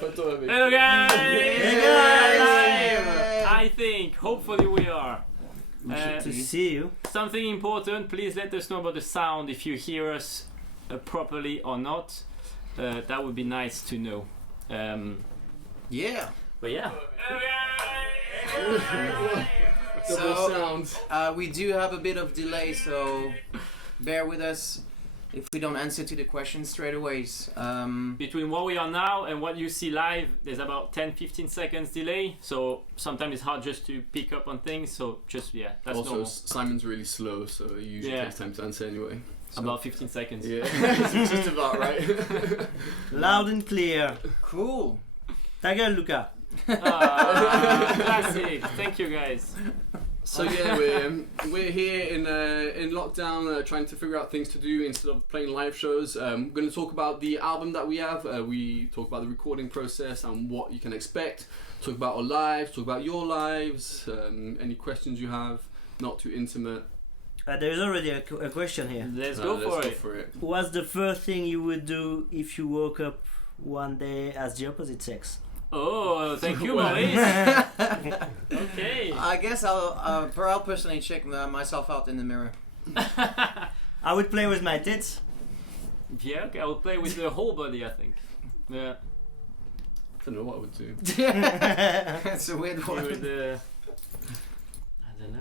Hello guys! Hey guys! I think, hopefully we are. To see you. Something important, please let us know about the sound, if you hear us properly or not. That would be nice to know. Yeah. But yeah. So, we do have a bit of delay, so bear with us if we don't answer to the question straight away. Between what we are now and what you see live, there's about 10-15 seconds delay, so sometimes it's hard just to pick up on things, so just, yeah, that's also, normal. Simon's really slow, so it usually takes time to answer anyway. So. About 15 seconds. Yeah, it's just about right. Loud and clear. Cool. Ta gueule, Luca. Classic. Thank you guys. So yeah, we're here in lockdown, trying to figure out things to do instead of playing live shows. We're going to talk about the album that we have. We talk about the recording process and what you can expect. Talk about our lives. Talk about your lives. Any questions you have, not too intimate. There's already a question here. Let's go for it. What's the first thing you would do if you woke up one day as the opposite sex? Oh, thank you, Maurice. Okay. I guess I'll personally check myself out in the mirror. I would play with my tits. Yeah, okay, I will play with the whole body, I think. Yeah. I don't know what I would do. It's a weird one. I don't know.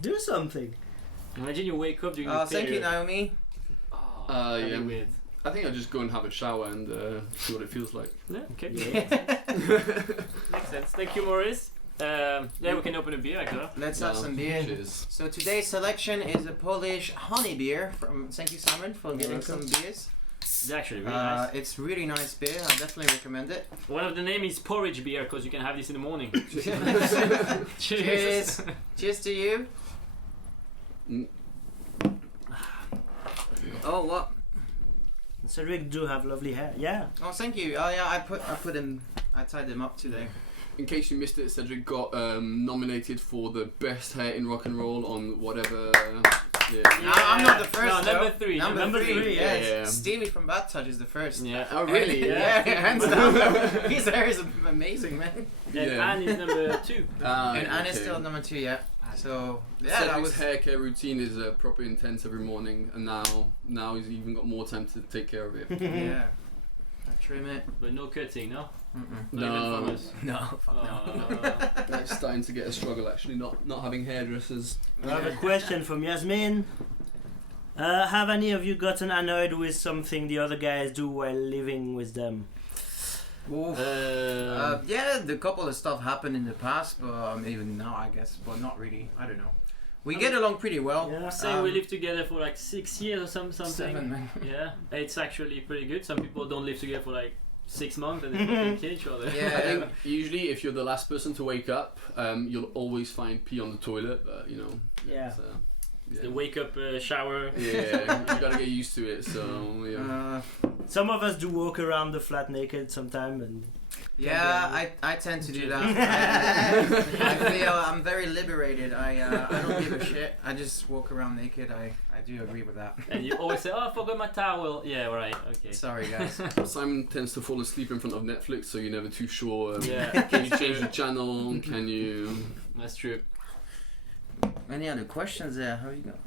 Do something. Imagine you wake up during the Thank you, Naomi. Oh, yeah. Weird. I think I'll just go and have a shower and see what it feels like. Yeah, okay. Makes sense. Thank you, Maurice. Yeah, we can open a beer, actually. Let's have some beer. Cheers. So today's selection is a Polish honey beer. Thank you, Simon, for getting some beers. It's actually really nice. It's really nice beer. I definitely recommend it. One of the name is porridge beer because you can have this in the morning. Cheers. Cheers to you. Mm. Oh, what? Cedric do have lovely hair. Yeah. Oh, thank you. Oh, yeah. I tied him up today. In case you missed it, Cedric got nominated for the best hair in rock and roll on whatever. Yeah. No, I'm not the first. No, number though. three. Number three. Yeah. Yeah. Stevie from Bad Touch is the first. Yeah. Oh really? Yeah, hands down. His hair is amazing, man. And Anne is number 2. And Anne is still number 2. Yeah. So yeah, Cedric's that was hair care routine is proper intense every morning, and now he's even got more time to take care of it. yeah. I trim it. But no cutting, no? Mm-mm. Not even from us. No. Fuck no. That's starting to get a struggle actually, not having hairdressers. I have a question from Yasmin. Have any of you gotten annoyed with something the other guys do while living with them? Yeah, the couple of stuff happened in the past, but even now I guess, but not really. I don't know. We get along pretty well. Yeah. Say we lived together for like 6 years or something. 7, man. Yeah, it's actually pretty good. Some people don't live together for like 6 months and they fucking kill each other. Yeah. I think usually if you're the last person to wake up, you'll always find pee on the toilet, but you know. Yeah. So, yeah. The wake up shower. Yeah, you gotta get used to it. So yeah. Some of us do walk around the flat naked sometime, and Yeah, I tend to do that. I feel I'm very liberated. I don't give a shit. I just walk around naked. I do agree with that. And you always say, oh, I forgot my towel. Yeah, right, okay. Sorry, guys. Simon tends to fall asleep in front of Netflix, so you're never too sure. Yeah. Can you change the channel? Can you? That's true. Any other questions there? How are you going?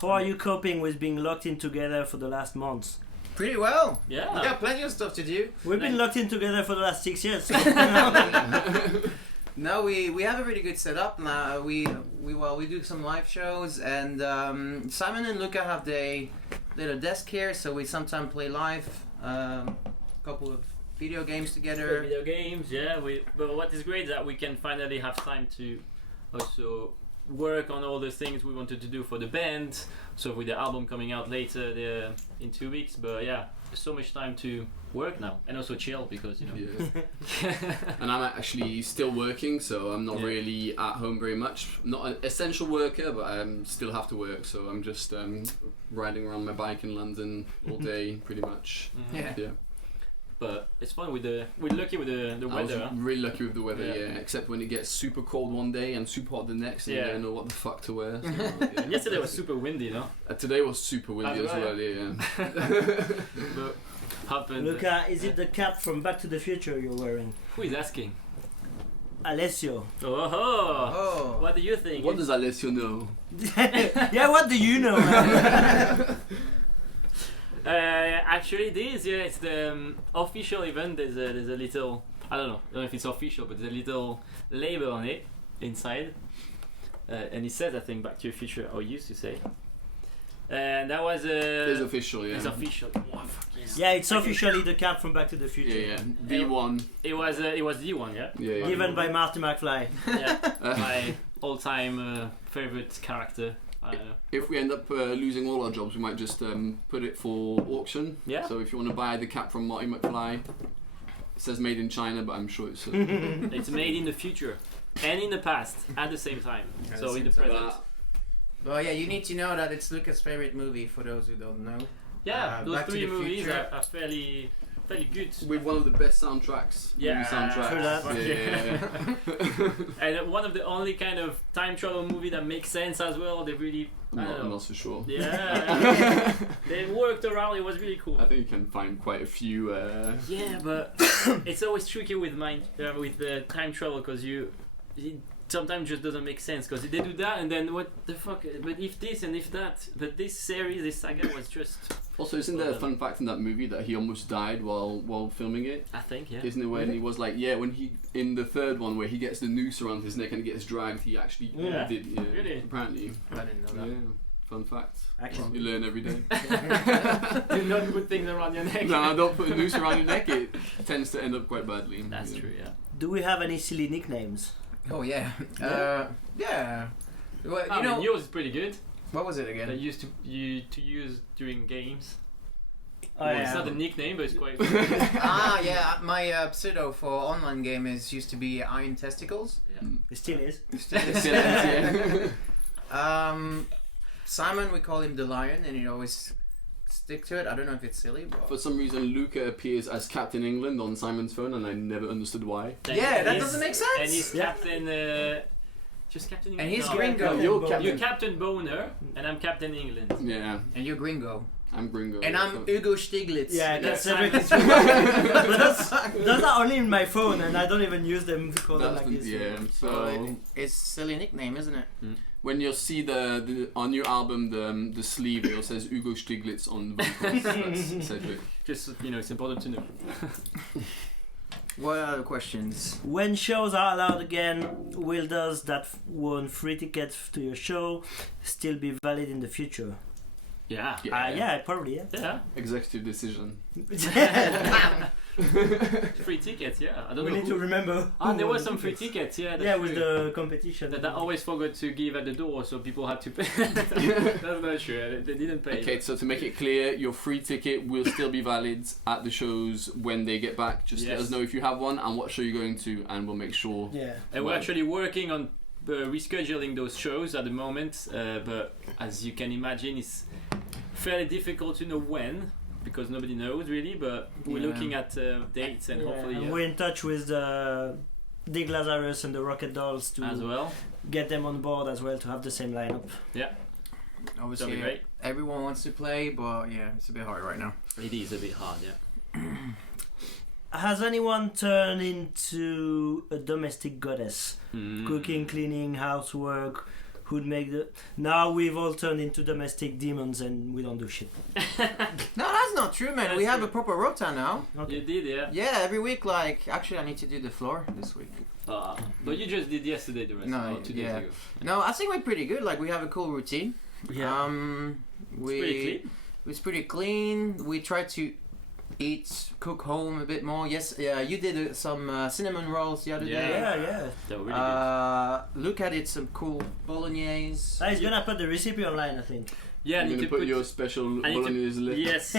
how are you coping with being locked in together for the last months? Pretty well. Yeah. We got plenty of stuff to do. We've been locked in together for the last 6 years. So No, we have a really good setup now. We do some live shows, and Simon and Luca have their little desk here, so we sometimes play live. Couple of video games together. Video games, yeah. But what is great is that we can finally have time to also work on all the things we wanted to do for the band. So with the album coming out later in 2 weeks, but yeah, there's so much time to work now and also chill because you know. Yeah. And I'm actually still working, so I'm not really at home very much. Not an essential worker, but I still have to work. So I'm just riding around my bike in London all day, pretty much. Yeah. But it's fun we're lucky with the I was weather. Huh? really lucky with the weather, yeah. Except when it gets super cold one day and super hot the next, and you don't know what the fuck to wear. So, yeah. And yesterday was super windy, no? Today was super windy as well, yeah. But happened. Luca, is it the cap from Back to the Future you're wearing? Who is asking? Alessio. Oh, Oh. what do you think? What does Alessio know? Yeah, what do you know, man? Actually, it's the official event. There's a little, I don't know if it's official, but there's a little label on it inside, and it says, I think, Back to the Future, or used to say. And that was It's official, yeah. It's official. Oh, fuck yes. Yeah, it's officially the cap from Back to the Future. Yeah, yeah. The one. It was the one, yeah. Yeah. Given by Marty McFly. Yeah, my all-time favorite character. I don't know. If we end up losing all our jobs, we might just put it for auction. Yeah. So if you want to buy the cap from Marty McFly, it says made in China, but I'm sure it's. It's made in the future and in the past at the same time. At So the in the same present. Well, yeah, you need to know that it's Lucas' favorite movie. For those who don't know. Yeah, those Back to 3 the movies Future. are fairly good. With one of the best soundtracks. Yeah, movie soundtracks. true that. And one of the only kind of time travel movie that makes sense as well. They really, I don't I'm know. not so sure. Yeah, they worked around. It was really cool. I think you can find quite a few. Yeah, but it's always tricky with the time travel because it sometimes just doesn't make sense because they do that and then what the fuck? But if this and if that, but this saga was just. Also, isn't there a fun fact in that movie that he almost died while filming it? I think, yeah. Isn't it when he was like, when he in the third one where he gets the noose around his neck and gets dragged, he actually Yeah. did. Yeah, Really? Apparently. I didn't know that. Yeah. Fun fact. Actually. You learn every day. Do not put things around your neck. No, don't put a noose around your neck. It tends to end up quite badly. That's Yeah. true, yeah. Do we have any silly nicknames? Oh yeah. Yeah. Well, I you know, mean, yours is pretty good. what was it That again? used to use during games. Oh, Well, yeah. it's not a nickname, but it's quite. Yeah, my pseudo for online game used to be Iron Testicles. It still is. Yeah. Simon, we call him the Lion, and he always stick to it. I don't know if it's silly, but For some reason, Luca appears as Captain England on Simon's phone, and I never understood why. yeah, that he's- doesn't make sense. And he's Yeah. Captain. Just Captain England. And he's No. Gringo. You're Boner. Captain. You're Captain Boner, and I'm Captain England. Yeah, And you're Gringo. I'm Gringo. And I'm Hugo Stiglitz. Yeah, that's That's everything. But those are only in my phone, and I don't even use them to call them That's like this. yeah. So So it's a silly nickname, isn't it? when you'll see the on your album the sleeve, it says Hugo Stiglitz on vocals. That's Cedric. Just it's important to know. What other questions? When shows are allowed again, will those that won free tickets to your show still be valid in the future? Yeah. Yeah, probably, yeah. Yeah. Executive decision. Free tickets. Yeah. I don't We know. need to remember. Ah, who there won were the some free tickets. tickets. Yeah. That's Yeah, with true. the competition. That I always forgot to give at the door, so people had to pay. That's not true. They didn't pay. Okay, so to make it clear, your free ticket will still be valid at the shows when they get back. Just let Yes. us know if you have one and what show you're going to, and we'll make sure. Yeah. And we're Well- actually working on rescheduling those shows at the moment, but as you can imagine, it's fairly difficult to know when because nobody knows really. But we're Yeah. looking at dates and Yeah, hopefully and we're in touch with the Dig Lazarus and the Rocket Dolls to as well. get them on board as well to have the same lineup. That'd be Obviously, great. everyone wants to play, but yeah, it's a bit hard right now. It is a bit hard, yeah. Has anyone turned into a domestic goddess? Mm. Cooking, cleaning, housework, who'd make the... Now we've all turned into domestic demons and we don't do shit. No, that's not true, man. That's we have true. a proper rota now. You did, yeah. Yeah, every week. Like, actually, I need to do the floor this week. But you just did yesterday the rest. No, 2 days yeah. ago. No, I think we're pretty good. Like, we have a cool routine. Yeah. We Pretty clean. It's pretty clean. We try to cook home a bit more. Yes, yeah, you did some cinnamon rolls the other day. Yeah. They were really good. Look at it, some cool bolognese. He's gonna put the recipe online, I think. Yeah, I I'm need gonna to put your special I need to- bolognese list. Yes,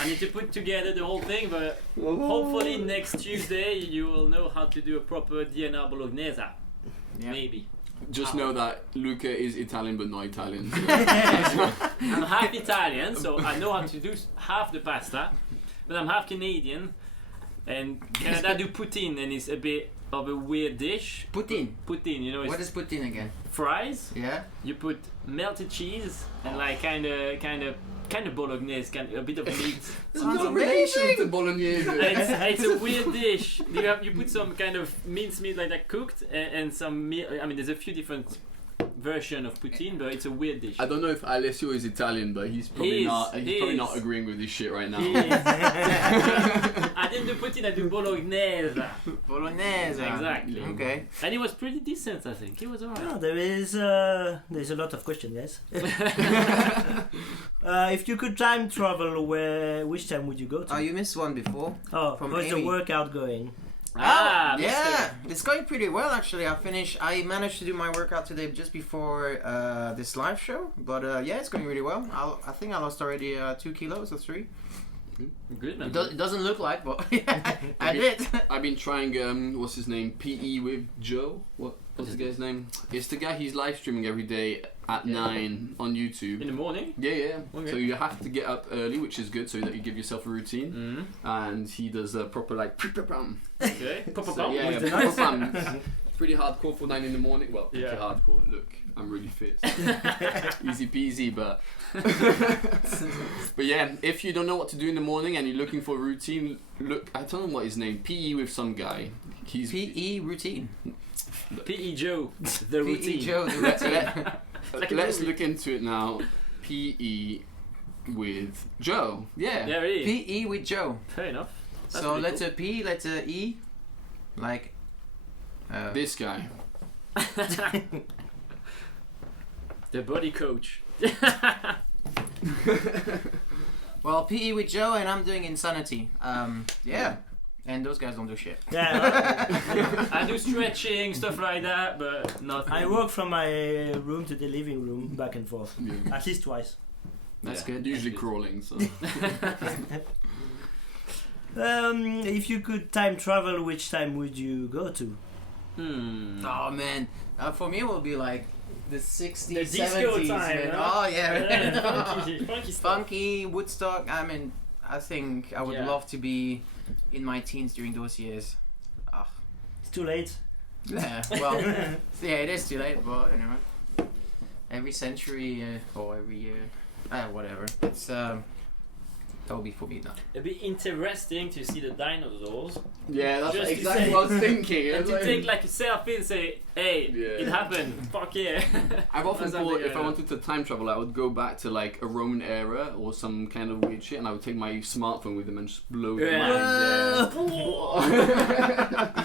I need to put together the whole thing, but hopefully next Tuesday you will know how to do a proper DNR bolognese. Yeah. Maybe. Just know that Luca is Italian but not Italian. I'm half Italian, so I know how to do half the pasta, but I'm half Canadian, and Canada do poutine, and it's a bit of a weird dish. Poutine. Poutine, you know, What it's is poutine again? fries. Yeah. You put melted cheese and like kind of bolognese, a bit of meat. There's Sounds no relation amazing. to bolognese. It's a weird dish. You put some kind of minced meat like that cooked and some meat. I mean, there's a few different version of poutine, but it's a weird dish. I don't know if Alessio is Italian, but he's probably not agreeing with this shit right now. I didn't do poutine, I do bolognese. Bolognese. Exactly. Okay. And it was pretty decent, I think. It was alright. No, there's a lot of questions, guys. If you could time travel, which time would you go to? Oh, you missed one before. Oh, from how's the Amy. workout going? Ah, yeah, it's going pretty well actually. I managed to do my workout today just before this live show, but yeah, it's going really well. I think I lost already 2 kilos or 3. Good man. It doesn't look like, but I did. I've been trying, what's his name? PE with Joe? What's the guy's name? It's the guy he's live streaming every day at 9 on YouTube. In the morning? Yeah. Okay. So you have to get up early, which is good, so that you give yourself a routine. And he does a proper like Okay. So, yeah, With the pam. It's pretty hardcore for 9 in the morning. Well, pretty Yeah. hardcore. Look, I'm really fit. Easy peasy, but but yeah, if you don't know what to do in the morning and you're looking for a routine, look. I don't know what his name. PE with some guy. He's PE routine. PE Joe, the routine. PE Joe, the routine. Let's look into it now. PE with Joe. Yeah. Yeah, really. PE with Joe. Fair enough. That's So pretty letter P, letter E, like. This guy. The body coach. Well, PE with Joe, and I'm doing Insanity. Yeah. And those guys don't do shit. Yeah, I do stretching, stuff like that, but nothing. I walk from my room to the living room back and forth, Yeah. at least twice. That's Yeah. good. Usually That's good. crawling. So. If you could time travel, which time would you go to? Oh man, for me it will be like the 60s, The disco 70s. time, man. huh? Oh yeah. Funky stuff. Funky, Woodstock. I mean, I think I would Yeah. love to be in my teens during those years. It's too late. Yeah, well, yeah, it is too late, but you know, every century or every year, whatever. It's that would be for me now. It'd be interesting to see the dinosaurs Yeah, that's Just to exactly say- what I was thinking. and It's to like- take like a selfie and say, "Hey, Yeah. it happened. Fuck yeah." I've often Or thought something if I like wanted to time travel, I would go back to like a Roman era or some kind of weird shit, and I would take my smartphone with them and just blow them. Yeah. Yeah.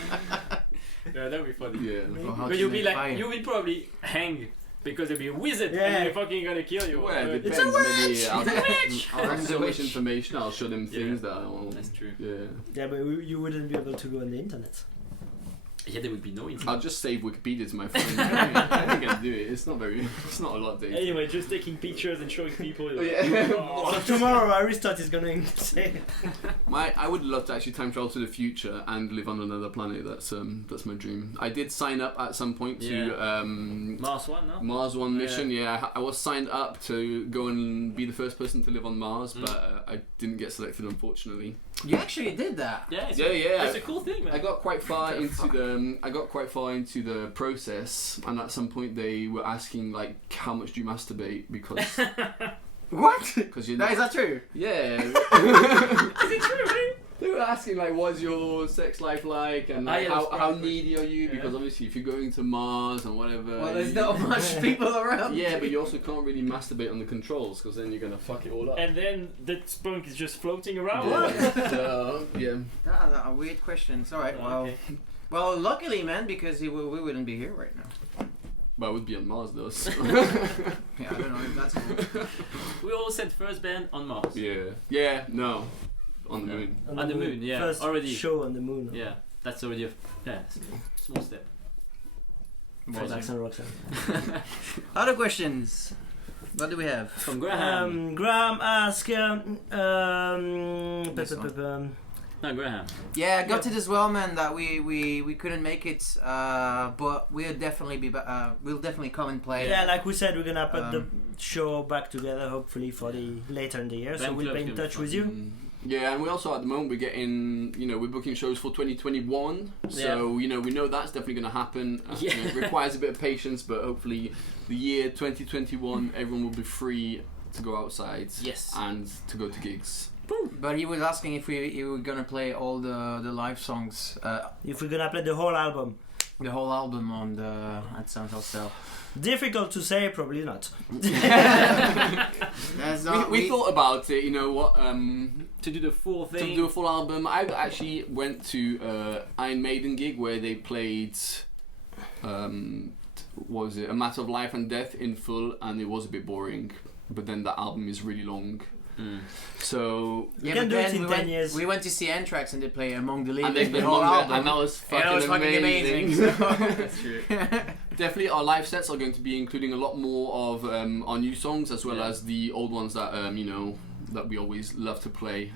Yeah, that'd be funny. Yeah. Or how But to you'll be make like, fire. you will probably hang because there'll be a wizard Yeah. and they're fucking gonna kill you. Well, it It's depends. a Maybe witch! I'll It's a witch! I'll have It's so a much witch. information. I'll show them things that I don't. That's true. Yeah. Yeah, but you wouldn't be able to go on the internet. Yeah, there would be no internet. I'll just save Wikipedia to my phone. I think I'll do it. It's not a lot of data. Anyway, just taking pictures and showing people. Oh, yeah. So tomorrow Aristotle is gonna say, I would love to actually time travel to the future and live on another planet. That's my dream. I did sign up at some point to Mars one, no? Mars One mission. Yeah, I was signed up to go and be the first person to live on Mars, but I didn't get selected, unfortunately. You actually did that. Yeah, it's Yeah. It's a cool thing, man. I got quite far What the into fuck? the process, and at some point they were asking like, how much do you masturbate? Because What? you're Is that true? yeah. Is it true, really? They were asking like, what's your sex life like, and like, yeah, that's how quite needy are you? Because Yeah. obviously, if you're going to Mars and whatever, Well, there's you- not much people around. Yeah, but you also can't really masturbate on the controls because then you're gonna fuck it all up. And then the spunk is just floating around. Yeah. So, yeah. That's a weird question. It's alright. Oh, Well, okay. well, luckily, man, because we wouldn't be here right now. But I would be on Mars though. So. Yeah, I don't know if that's cool. We all said first band on Mars. Yeah. No. On the moon. On the moon, yeah, First already. show on the moon. Yeah, that's already a small step. Well, Daxx Roxane. Other questions? What do we have? From Graham. Graham asked, This one. No, Graham. Yeah, I got it as well, man. That we couldn't make it, but we'll definitely we'll definitely come and play. yeah, like we said, we're gonna put the Um, show back together hopefully for the later in the year. So Band we'll be club's in gonna be touch fun. with you. Yeah, and we also at the moment we're getting, we're booking shows for 2021. So we know that's definitely going to happen. It requires a bit of patience, but hopefully the year 2021 everyone will be free to go outside. Yes. And to go to gigs. But he was asking if we were gonna play all the live songs, If we're gonna play the whole album. the whole album on at Sound Hotel. Difficult to say, probably not. That's not, We thought about it, To do the full thing. to do a full album. I actually went to Iron Maiden gig where they played, what was it, A Matter of Life and Death in full, and it was a bit boring. But then that album is really long. So You can do it in 10 years. We went to see Anthrax and they play Among the and Leaves, they the played whole longer, album. and that was fucking, amazing. so. That's true. Definitely, our live sets are going to be including a lot more of our new songs as well as the old ones that that we always love to play.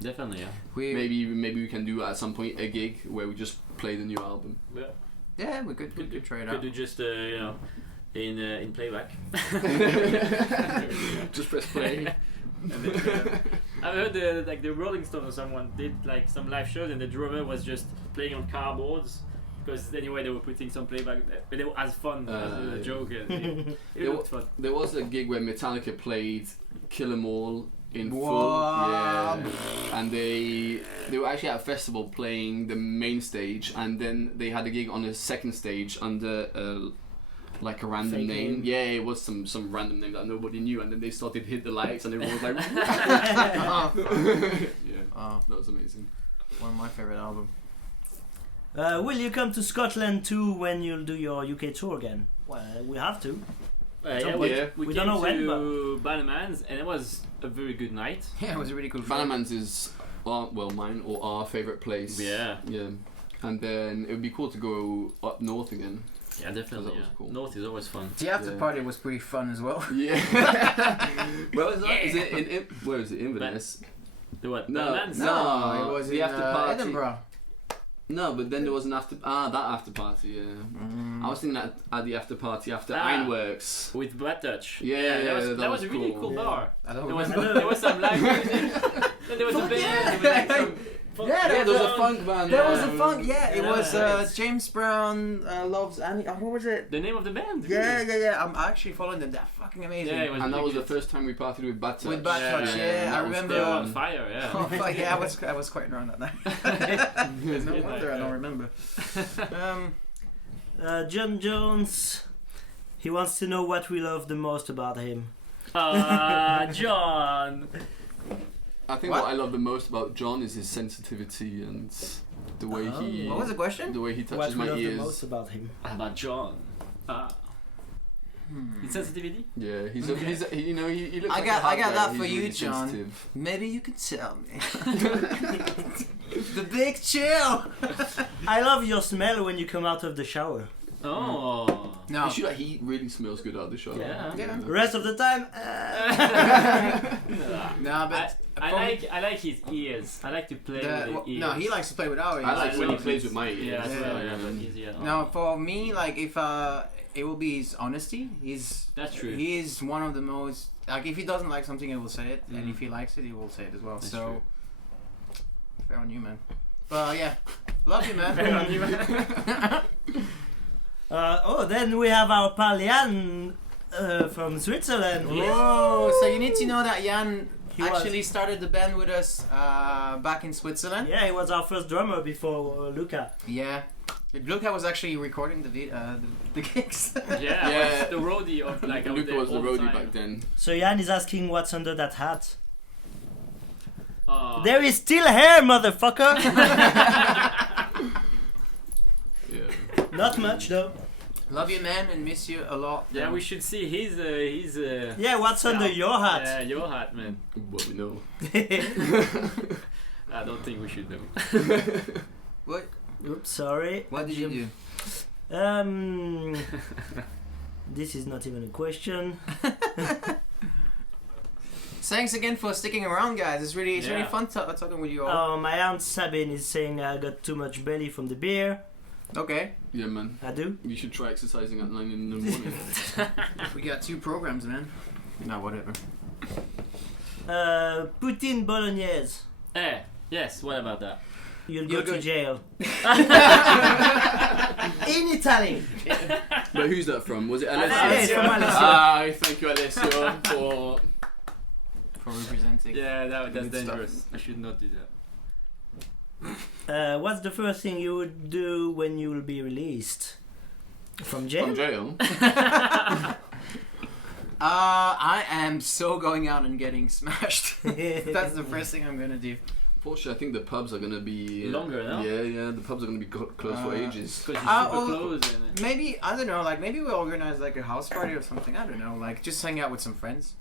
Definitely, yeah. Maybe we can do at some point a gig where we just play the new album. Yeah, we could try it out. Could do just in playback. Just press play. And then, I've heard the Rolling Stones or someone did like some live shows and the drummer was just playing on cardboards because anyway they were putting some playback there, but they were as fun as a joke and it looked fun. There was a gig where Metallica played Kill 'Em All in full. Wow. Yeah. And they were actually at a festival playing the main stage, and then they had a gig on the second stage under like a random Fake name. name. Yeah, it was some random name that nobody knew, and then they started hit the lights and everyone was like Oh, that was amazing. one of my favorite albums. Will you come to Scotland too when you'll do your UK tour again? Well, we have to. We We came don't know when, to Bannerman's and it was a very good night. Yeah, it was a really cool. Bannerman's is mine or our favourite place. Yeah. Yeah. And then it would be cool to go up north again. Yeah, definitely. That was cool. North is always fun. The after party was pretty fun as well. Yeah. Where was that? Is it in where is it? Inverness? The what? No, Bannerman's? no. it was the in after party. Edinburgh. No, but then there was an that after party. Yeah. I was thinking that at the after party after Ironworks. With Bad Touch. Yeah, that was a really cool Yeah. bar. I don't There was, remember. there was some live music. Then there was a band. There was like some Yeah, there was a funk band. There was a funk, yeah. It was Nice. James Brown loves Annie. What was it? The name of the band. Yeah. I'm actually following them. They're fucking amazing. Yeah, it was And that was the good. first time we partied with Bad Touch. With Bad Touch, yeah. I that was remember. They were fun. on fire, yeah. Oh fuck yeah! I was quite drunk that night. No wonder I don't remember. John Jones, he wants to know what we love the most about him. John. I think What? what I love the most about John is his sensitivity and the way he What was the question? the way he What touches we my love the ears. most about him. About John. His sensitivity? Yeah, he looks I like got- a hard I got guy, that but for he's you, really John. sensitive. Maybe you can tell me. The big chill. I love your smell when you come out of the shower. Oh. No. He really smells good out of the shower. Yeah. Yeah. Rest of the time, No, but I like his ears. I like to play with the ears. no, he likes to play with our ears. I like when he love plays his- with my ears. Yeah, as well, Yeah. but his ears. No, for me, like if it will be his honesty. That's true. He is one of the most like if he doesn't like something, he will say it, and Mhm. if he likes it, he will say it as well. That's so true. fair on you, man. But yeah, love you, man. Fair on you, then we have our pal Jan from Switzerland. Whoa! So you need to know that Jan He was- actually started the band with us back in Switzerland. Yeah, he was our first drummer before Luca. Yeah. Luca was actually recording the gigs. Yeah, Yeah. was the roadie of like out Luca there was the all roadie time. back then. So Jan is asking what's under that hat. Oh. There is still hair, motherfucker! Yeah. Not much though. Love you, man, and miss you a lot. Yeah, we should see his Yeah, what's under your hat? Yeah, your hat, man. What we know. I don't think we should know. What? Oops, sorry. What did you do? This is not even a question. Thanks again for sticking around, guys. It's really Yeah. fun talking with you all. My aunt Sabine is saying I got too much belly from the beer. Okay, Yeah, man. I do. You should try exercising at 9 in the morning. we got 2 programs, man. No, whatever. Poutine bolognese. Yes, what about that? You'll You're go to good. jail. In Italy. But who's that from? Was it Yes, Alessio? from Alessio. Thank you, Alessio, For representing. Yeah, that's Good stuff. dangerous. I should not do that. What's the first thing you would do when you will be released? From jail? from jail. I am so going out and getting smashed. That's the first thing I'm gonna do. Unfortunately, I think the pubs are gonna be Longer, no? Yeah, the pubs are gonna be closed for ages. Because Ah, you're super oh, close and Maybe I don't know. Like maybe we'll organize like a house party or something. I don't know. Like just hang out with some friends.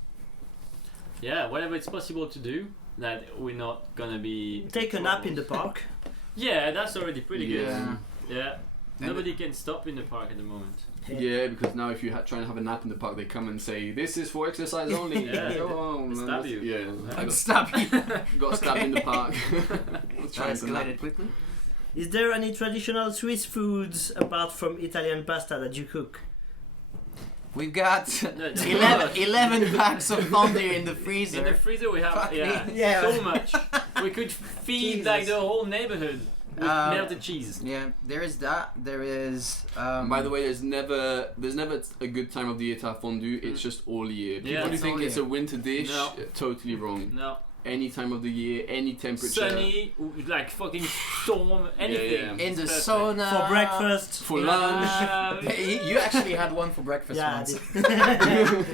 yeah, whatever it's possible to do. That we're not gonna be Take a nap in the park. Yeah, that's already pretty good. Yeah. Yeah. And Nobody can stop in the park at the moment. Yeah, because now if you try and have a nap in the park, they come and say, "This is for exercise only." Yeah. Oh, man, Stab that's- you. Yeah, I I'm got, stopping. got stabbed in the park. That Trying to nap. escalated quickly. Is there any traditional Swiss foods apart from Italian pasta that you cook? We've got No, 11 packs of fondue in the freezer. In the freezer we have Fuck yeah, me. Yeah. so much. We could feed like the whole neighborhood with melted cheese. Yeah, there is that. There is. By the way, there's never a good time of the year to have fondue. It's just all year. People Yeah. who It's think all it's year. a winter dish, No. totally wrong. No. Any time of the year, any temperature. Sunny, like fucking storm, anything. yeah. in the It's perfect. sauna For breakfast? For lunch. You actually had one for breakfast Yeah, I once. did.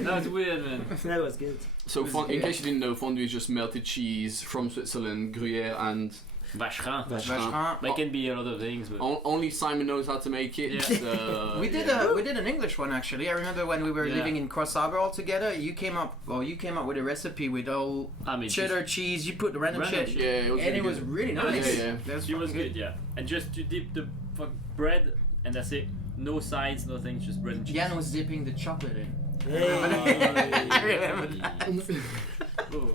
That was weird, man. That was good. So, in case you didn't know, fondue is just melted cheese from Switzerland, Gruyere, and Vacherin. Vacherin. They can be a lot of things, but only Simon knows how to make it. Yeah. We did yeah. we did an English one actually. I remember when we were Yeah. living in Cross Harbor all together. You came up with a recipe with all I mean, cheddar cheese. You put the random Random shit, shit. Yeah, it was and really it was good. really Yeah, nice. yeah. That She was fucking good, yeah. And just to dip the bread, and that's it. No sides, nothing, just bread and cheese. Jan was dipping the chocolate in. Hey. I remember that. Oh.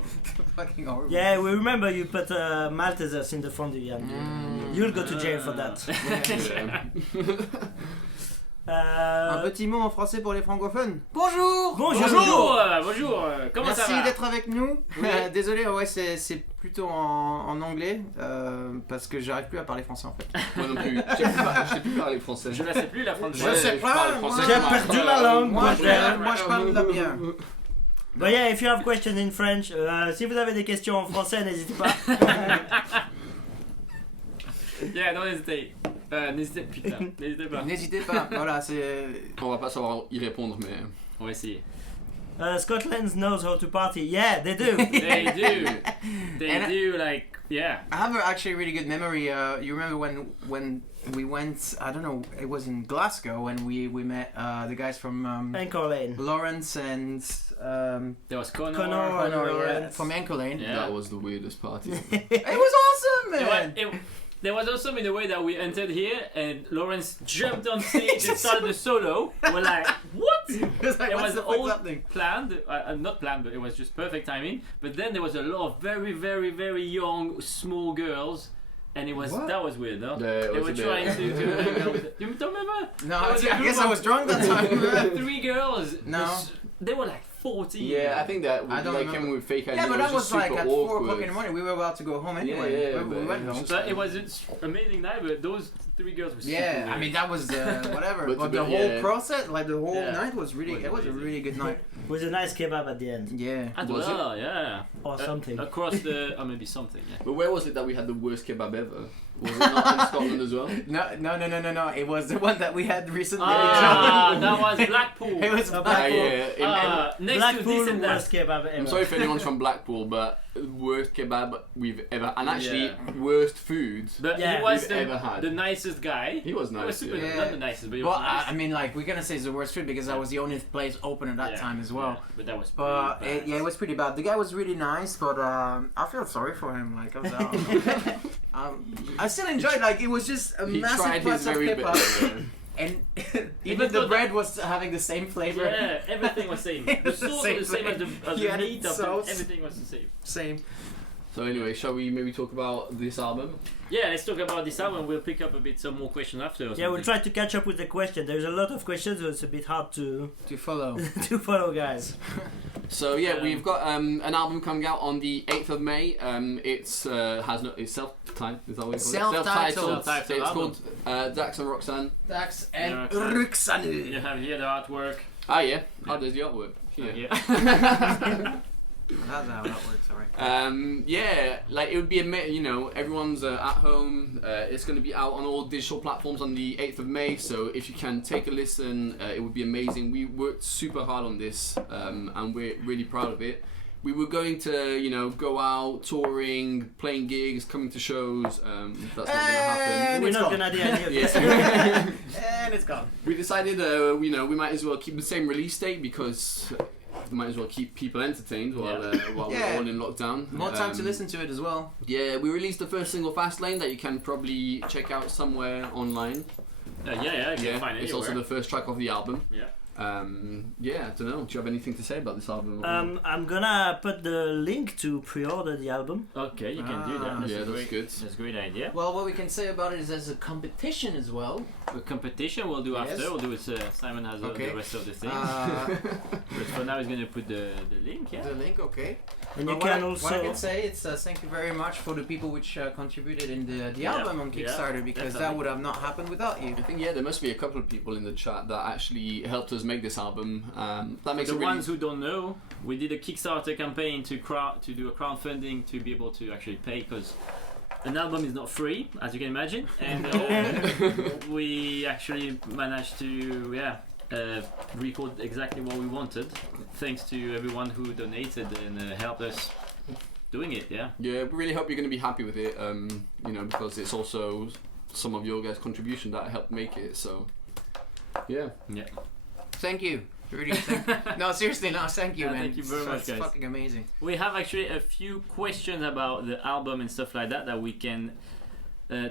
Fucking horrible. Yeah, we remember you put Maltesers in the fondue, Jan. You'll go to jail for that. Un petit mot en français pour les francophones. Bonjour. Bonjour, bonjour. Comment ça Merci va? d'être avec nous. Oui. Désolé, ouais, c'est plutôt en anglais parce que j'arrive plus à parler français en fait. Moi non plus. Je sais plus parler français. Je ne sais plus la France. Je sais pas, parle moi. français. J'ai perdu la langue. Moi, je parle là bien. But yeah, if you have questions in French, si vous avez des questions en français, n'hésitez pas. Yeah, don't hesitate. N'hésitez putain, n'hésitez pas. N'hésitez pas. Voilà, c'est. On va pas savoir y répondre, mais. On va essayer. Scotland knows how to party. Yeah, they do. They do. They And do like yeah. I have actually a really good memory. You remember when we went? I don't know. It was in Glasgow when we met the guys from Anchor Lane. Lawrence and There was Connor. Connor. yeah, from Anchor Lane. Yeah. That was the weirdest party. It was awesome, man. There was also in the way that we entered here and Lawrence jumped on stage and started a solo. We're like, what? It was like, It what's was the fuck's all happening? planned, not planned, but it was just perfect timing. But then there was a lot of very, very, very young, small girls, and it was What? that was weird, no? Yeah, it They was were a bit- trying to hang out with. You don't remember? No, There was a I group guess I of- was drunk that time. 3 girls. No. They were like 14. Yeah, I think that I don't like remember. came with fake ID. Yeah, but it that just was like super at awkward. 4 o'clock in the morning. We were about to go home anyway. Yeah, we but went it was home. just- But it was an amazing night, but those 3 girls were super Yeah, I weird. mean that was whatever, But but the- the whole yeah. process, like the whole Yeah. night was really, Was it was a amazing. really good night. With a nice kebab at the end. Yeah. As Was it? well, yeah. Or something. Across the, or maybe something, yeah. But where was it that we had the worst kebab ever? Was it not in Scotland as well? No. It was the one that we had recently. Ah, that was Blackpool. It was Ah, Blackpool. yeah. Next to Blackpool, this and that. worst kebab ever. I'm sorry if anyone's from Blackpool, but worst kebab we've ever, and actually Yeah. worst food But Yeah. he was we've ever had. the nicest guy. He was He was nice. super, Yeah. Yeah. not the nicest, but he Well, was nice. I mean, like we're gonna say it's the worst food because that was the only place open at that Yeah, time as well. yeah, but that was But pretty bad. it was pretty bad. The guy was really nice, but I feel sorry for him. Like I was, I still enjoyed. Like it was just a He massive tried pot his of very kebab, best. and Even even though the bread was having the same flavor. Yeah, everything was same. It The was the sauce same was the same as thing. the You had meat of sauce. everything was the same. Same. So anyway, shall we maybe talk about this album? Yeah, let's talk about this album. We'll pick up a bit some more questions after. Or Yeah, we'll something. try to catch up with the question. There's a lot of questions, so it's a bit hard to To follow. to follow, guys. So yeah, we've got an album coming out on the 8th of May. It's self-titled. Is that what you call it? Self-titled. So it's called Daxx and Roxane. Daxx and Roxane. Roxane. You have here the artwork. Ah yeah. How does the artwork? Here. Yeah. That's how that works, alright. Yeah, like it would be everyone's at home. It's going to be out on all digital platforms on the 8th of May. So if you can take a listen, it would be amazing. We worked super hard on this, and we're really proud of it. We were going to, go out touring, playing gigs, coming to shows. That's not going to happen. We're not gonna do any of this. And it's gone. We decided, we might as well keep the same release date because we might as well keep people entertained while we're all in lockdown. More time to listen to it as well. Yeah, we released the first single, Fastlane, that you can probably check out somewhere online. You can find it it's also the first track of the album. Yeah. I don't know. Do you have anything to say about this album? I'm gonna put the link to pre-order the album. Okay, you can do that. That's good. That's a great idea. Well, what we can say about it is there's a competition as well. A competition we'll do after. We'll do it. Simon has the rest of the things. But for now, he's going to put the link. Yeah. The link, okay. And you What I can say is thank you very much for the people which contributed in the album on Kickstarter because that would have not happened without you. I think there must be a couple of people in the chat that actually helped us make this album. That makes the it really... ones who don't know, we did a Kickstarter campaign to do a crowdfunding to be able to actually pay because an album is not free, as you can imagine, and we actually managed to record exactly what we wanted, thanks to everyone who donated and helped us doing it. Yeah, we really hope you're going to be happy with it. Because it's also some of your guys' contribution that helped make it. So, yeah. Thank you. Really, no, seriously, thank you, man. Thank you very much, guys. It's fucking amazing. We have actually a few questions about the album and stuff like that we can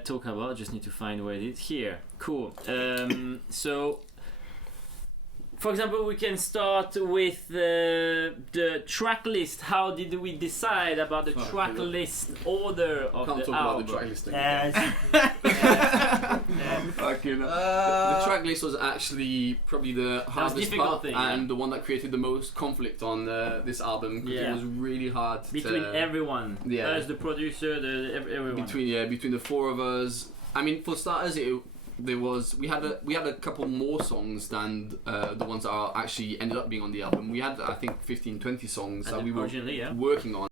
talk about. Just need to find where it is. Here. Cool. So, for example, we can start with the track list. How did we decide about the track list order of the album? Can't talk about the track listing. The track list was actually probably the hardest part and the one that created the most conflict on this album because it was really hard between everyone. Us, the producer, everyone. Between the four of us. I mean, for starters, we had a couple more songs than the ones that are actually ended up being on the album. We had I think 15-20 songs that we were working on,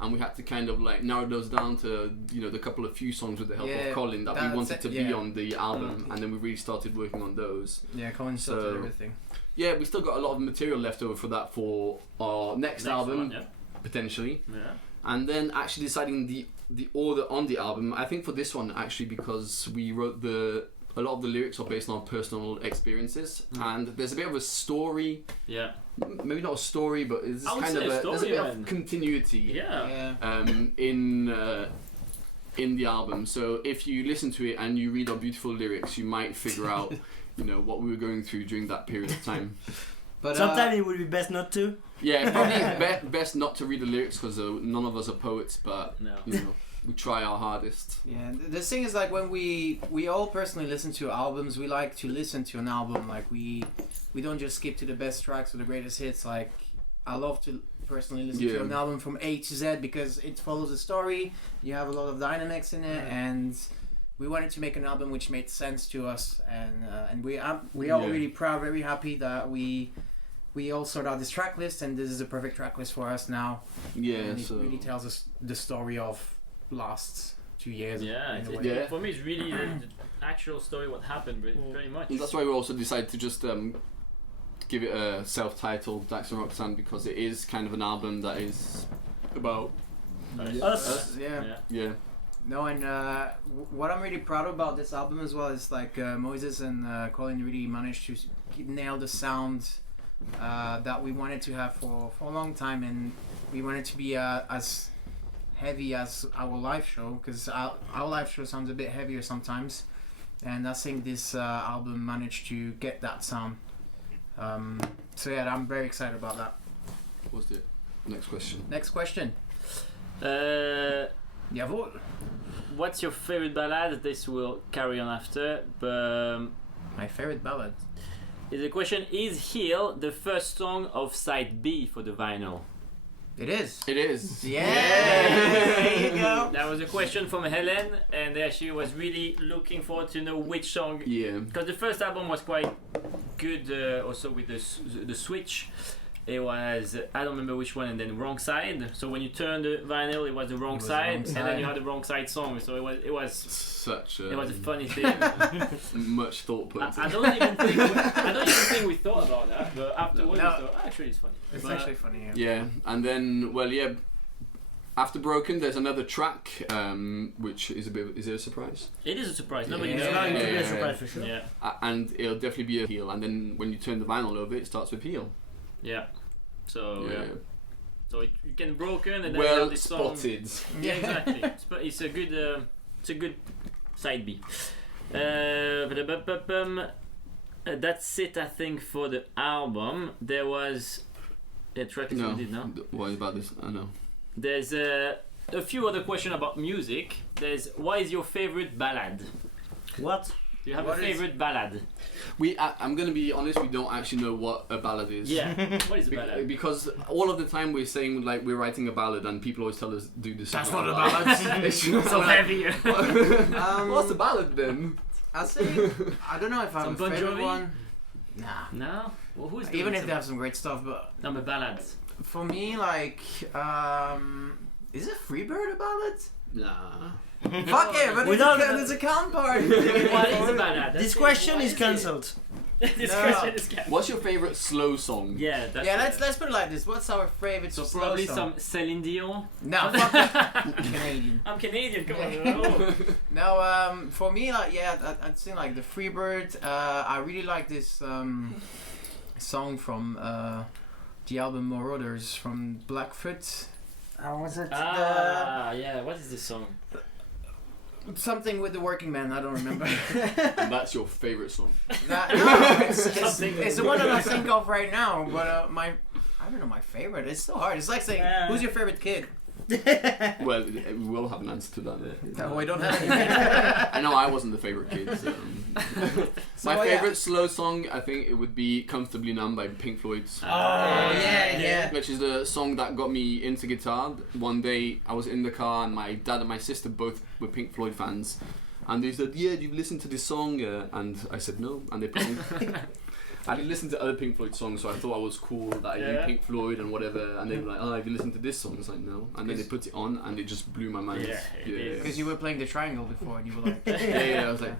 and we had to kind of like narrow those down to the couple of few songs with the help of Colin that we wanted to be on the album, and then we really started working on those. Yeah, Colin sorted everything. Yeah, we still got a lot of material left over for that for our next album, one, potentially. Yeah. And then actually deciding the order on the album, I think for this one actually because we wrote a lot of the lyrics are based on personal experiences, and there's a bit of a story. Yeah. Maybe not a story, but it's kind of there's a bit of continuity. In the album. So if you listen to it and you read our beautiful lyrics, you might figure out, what we were going through during that period of time. But sometimes it would be best not to. Yeah, probably best not to read the lyrics because none of us are poets, but we try our hardest. Yeah, the thing is, like, when we all personally listen to albums, we like to listen to an album. Like, we don't just skip to the best tracks or the greatest hits. Like, I love to personally listen to an album from A to Z because it follows a story. You have a lot of dynamics in it, and we wanted to make an album which made sense to us. And we are really proud, very happy that we all sorted out this track list, and this is a perfect track list for us now. Yeah, and it really tells us the story of last 2 years. For me it's really the actual story what happened very much. And that's why we also decided to just give it a self-titled Daxx and Roxane because it is kind of an album that is about us. No, and what I'm really proud about this album as well is like Moses and Colin really managed to nail the sound that we wanted to have for a long time, and we wanted to be as heavy as our live show because our live show sounds a bit heavier sometimes, and I think this album managed to get that sound. I'm very excited about that. What's the next question? Next question. Jawohl. What's your favorite ballad? This will carry on after, but my favorite ballad. The question is Heal the first song of side B for the vinyl? It is. It is. Yeah. There you go. That was a question from Helen, and she was really looking forward to know which song. Yeah. Because the first album was quite good, also with the switch. It was, I don't remember which one, and then Wrong Side. So when you turn the vinyl, it was the wrong side, and then you had the Wrong Side song. So it was such a. It was a funny thing. Much thought put into I it. don't even think we thought about that, but afterwards we thought, actually it's funny. It's But- actually funny. Yeah, and then after Broken, there's another track, which is is it a surprise? It is a surprise. Nobody Yeah. knows. It's going to be Yeah. a surprise for sure. Yeah. And it'll definitely be a Heal. And then when you turn the vinyl over, it starts with Heal. Yeah. So Yeah. so it can Broken and then you Well have this song. spotted. Yeah, exactly. It's a good side B. That's it, I think, for the album. There was a track we did now. What about this? I know. There's a few other questions about music. There's what is your favorite ballad? What? Do you have What a is- favorite ballad? I'm gonna be honest. We don't actually know what a ballad is. Yeah. What is a ballad? Because all of the time we're saying like we're writing a ballad, and people always tell us do this. That's song not a ballad. ballad. It's just So like, heavy. What's a ballad then? I'll say, I don't know if I have Some a Bon favorite Jovi? one. Nah. No. Well, who's doing Even if some- they have some great stuff, but I'm a ballad. for me, like, is it Freebird a ballad? Nah. Fuck it, but Without- it's a counterpart. What is a ballad? This question is cancelled. This No. question is cancelled. What's your favorite slow song? Yeah. That's Yeah, let's put it like this. What's our favorite So slow probably song? some Celine Dion. No, fuck it. Canadian. I'm Canadian. Come on. No, for me, like, yeah, I'd say like the Freebird. I really like this song from the album Marauders from Blackfoot. How was it? Yeah. What is this song? Something with the working man. I don't remember. And that's your favorite song. No, it's Something with the the one that I working think of right now. But I don't know my favorite. It's so hard. It's like saying, who's your favorite kid? Well, we will have an answer to that. No, we don't have any. I know I wasn't the favorite kid. So, my yeah. favorite slow song, I think it would be "Comfortably Numb" by Pink Floyd. yeah. Which is the song that got me into guitar. One day I was in the car and my dad and my sister both were Pink Floyd fans, and they said, "Yeah, you've listened to this song?" And I said no, and they put on. I did listen to other Pink Floyd songs, so I thought I was cool that I knew Yeah. Pink Floyd and whatever. And they were like, "Oh, have you listened to this song?" It's like, "No." And then they put it on, and it just blew my mind. Yeah, it is. Because you were playing the triangle before, and you were like, Yeah, I was like,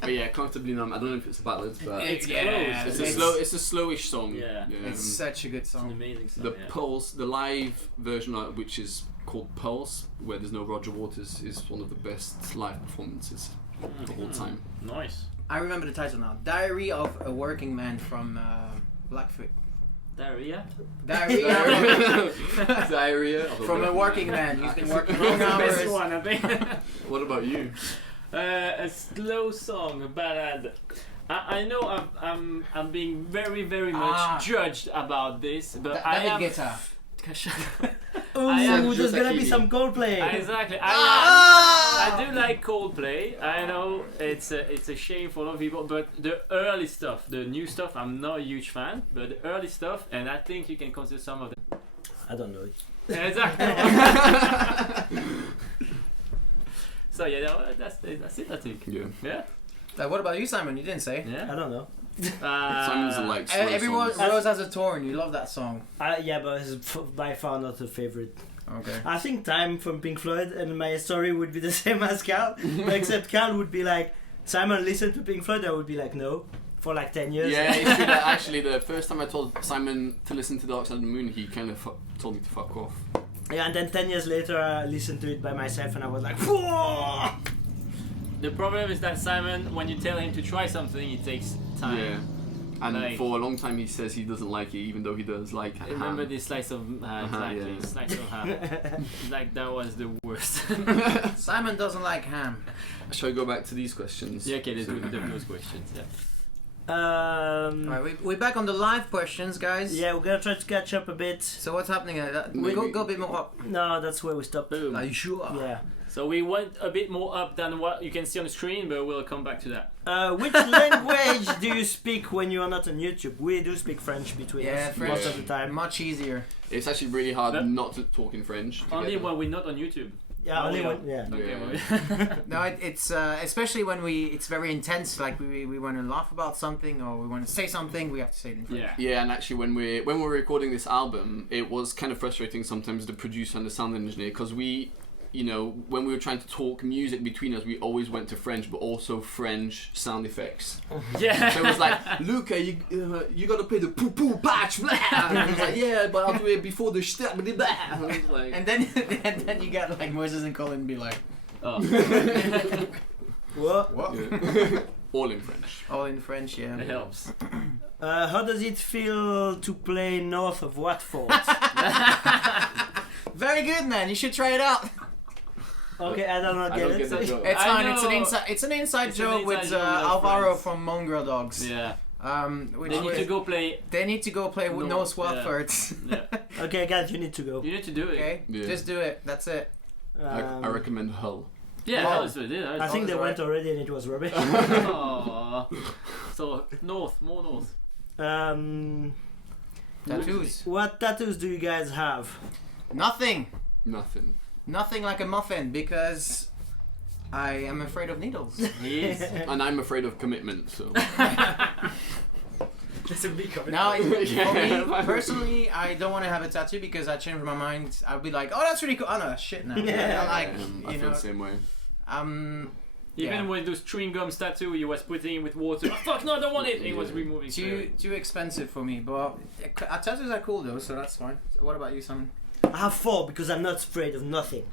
but yeah, "Comfortably Numb." I don't know if it's a ballad, but It's yeah, close. it's a slowish song. Yeah. it's such a good It's an song. amazing song. The yeah. Pulse, the live version, which is called Pulse, where there's no Roger Waters, is one of the best live performances of all time. Nice. I remember the title now. Diary of a Working Man from Blackfoot. Diarrhea. Diary Diarrhea from a working man. He's been working long hours. Best one, I think. What about you? A slow song, a ballad. I know I'm being very much judged about this, but I David am. Guetta. Ooh, I am there's gonna be Sakimi. some Coldplay. Exactly. I do like Coldplay. I know it's a shame for a lot of people, but the early stuff, the new stuff, I'm not a huge fan. But the early stuff, and I think you can consider some of them. I don't know it. Exactly. So yeah, that's it. I think. Yeah. Yeah. What about you, Simon? You didn't say. Yeah. I don't know. Simon doesn't like slow Everyone, songs. Rose has a torn. You love that song. Yeah, but it's by far not a favorite. Okay. I think Time from Pink Floyd, and my story would be the same as Carl, except Carl would be like, Simon, listen to Pink Floyd. I would be like, no, for like 10 years. Yeah, it's true that actually the first time I told Simon to listen to Dark Side of the Moon, he kind of told me to fuck off. Yeah, and then 10 years later, I listened to it by myself, and I was like, whoa! The problem is that Simon, when you tell him to try something, it takes time. Yeah. And Like- for a long time he says he doesn't like it, even though he does like I remember ham. this slice of exactly, yeah. slice of ham. Like that was the worst. Simon doesn't like ham. Shall we go back to these questions? Yeah, okay, let's do those questions. Yeah. Alright, we're back on the live questions, guys. Yeah, we're gonna try to catch up a bit. So what's happening? We Maybe- go a bit more up. No, that's where we stopped. Boom. Are you sure? Yeah. So we went a bit more up than what you can see on the screen, but we'll come back to that. Which language do you speak when you are not on YouTube? We do speak French between us French, most of the time. much easier. It's actually really hard But- not to talk in French. Only together. when we're not on YouTube. Yeah, only yeah. when, yeah. Okay, Yeah. well, No, it's especially when it's very intense. Like we want to laugh about something or we want to say something, we have to say it in French. yeah. Yeah, and actually, when we're recording this album, it was kind of frustrating sometimes, the producer and the sound engineer, because we, when we were trying to talk music between us, we always went to French, but also French sound effects. Yeah. So it was like, Luca, you gotta play the poo poo patch, blah. And I was like, yeah, but I'll do it before the step, blah. And I was like, And then you got like Moses and Colin be like, Oh. What? what? yeah. All in French. All in French, yeah. It helps. How does it feel to play north of Watford? Very good, man. You should try it out. Okay, I don't I get don't it. get that joke. It's I fine. know. It's an inside It's an joke inside with joke with our Alvaro friends. from Mongrel Dogs. Yeah. Which They need to go play. They need to go play with No, no Watford. Yeah. Okay, guys, you need to go. You need to do it. Okay, Yeah. just do it. That's it. I recommend Hull. Yeah, Wow. that's what it is. I think they Always went already and it was rubbish. Aw. So north, more north. Tattoos. What tattoos do you guys have? Nothing. Nothing. Nothing like a muffin because I am afraid of needles. Yes. And I'm afraid of commitment, so. That's a big comment. Now, for me Yeah. personally, I don't want to have a tattoo because I changed my mind. I'll be like, oh, that's really cool. Oh no, shit now. Yeah. Like, I you feel know, the same way. Even Yeah. with those chewing gum tattoo, he was putting with water. Oh, fuck no, I don't want it. He was removing. too expensive for me. But tattoos are cool though, so that's fine. So what about you, Simon? I have 4 because I'm not afraid of nothing.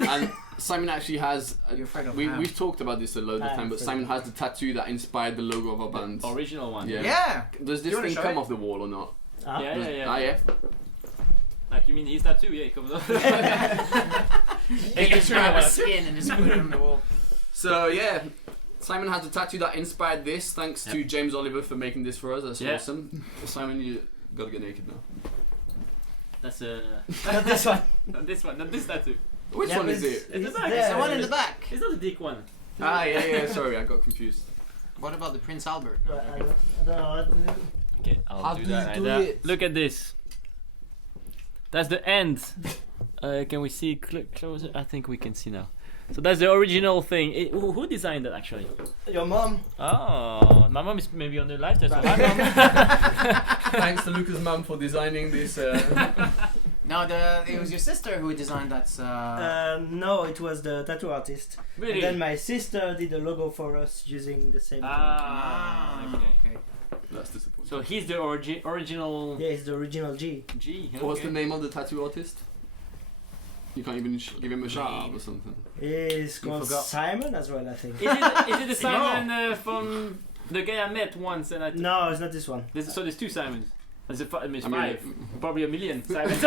And Simon actually has. You're afraid of We've talked about this a load of I'm time, but afraid Simon of has the tattoo that inspired the logo of our band. Original one. Yeah. Yeah. Does this You wanna thing show come it? off the wall or not? Ah. Yeah, Does- yeah, yeah. Ah, yeah. Like you mean his tattoo? Yeah, it comes off. They just grab a skin and just put it on the wall. So yeah, Simon has a tattoo that inspired this. Thanks to James Oliver for making this for us. That's Yeah. awesome. Simon, you gotta get naked now. That's Not this one. not this one, not this tattoo. Which Yeah, one but is it? It's the back. there. It's the one in the back. It's not the dick one. Ah, yeah. Sorry, I got confused. What about the Prince Albert? I don't know what to do. Okay, I'll How do do that you like do that. it? Look at this. That's the end. Can we see closer? I think we can see now. So that's the original thing. Who designed that actually? Your mom? Oh, my mom is maybe on the live test. Hi, mom. Thanks to Lucas' mum for designing this. No, it was your sister who designed that. No, it was the tattoo artist. Really? And then my sister did a logo for us using the same Okay. That's disappointing. So he's the original thing. Yeah, it's the original G. G. What's okay. the name of the tattoo artist? You can't even give him a shout out or something. It's called forgot. Simon as well, I think. Is it the Simon from the guy I met once? And No, it's not this one. So there's 2 Simons. There's I mean, five. Probably a million Simons.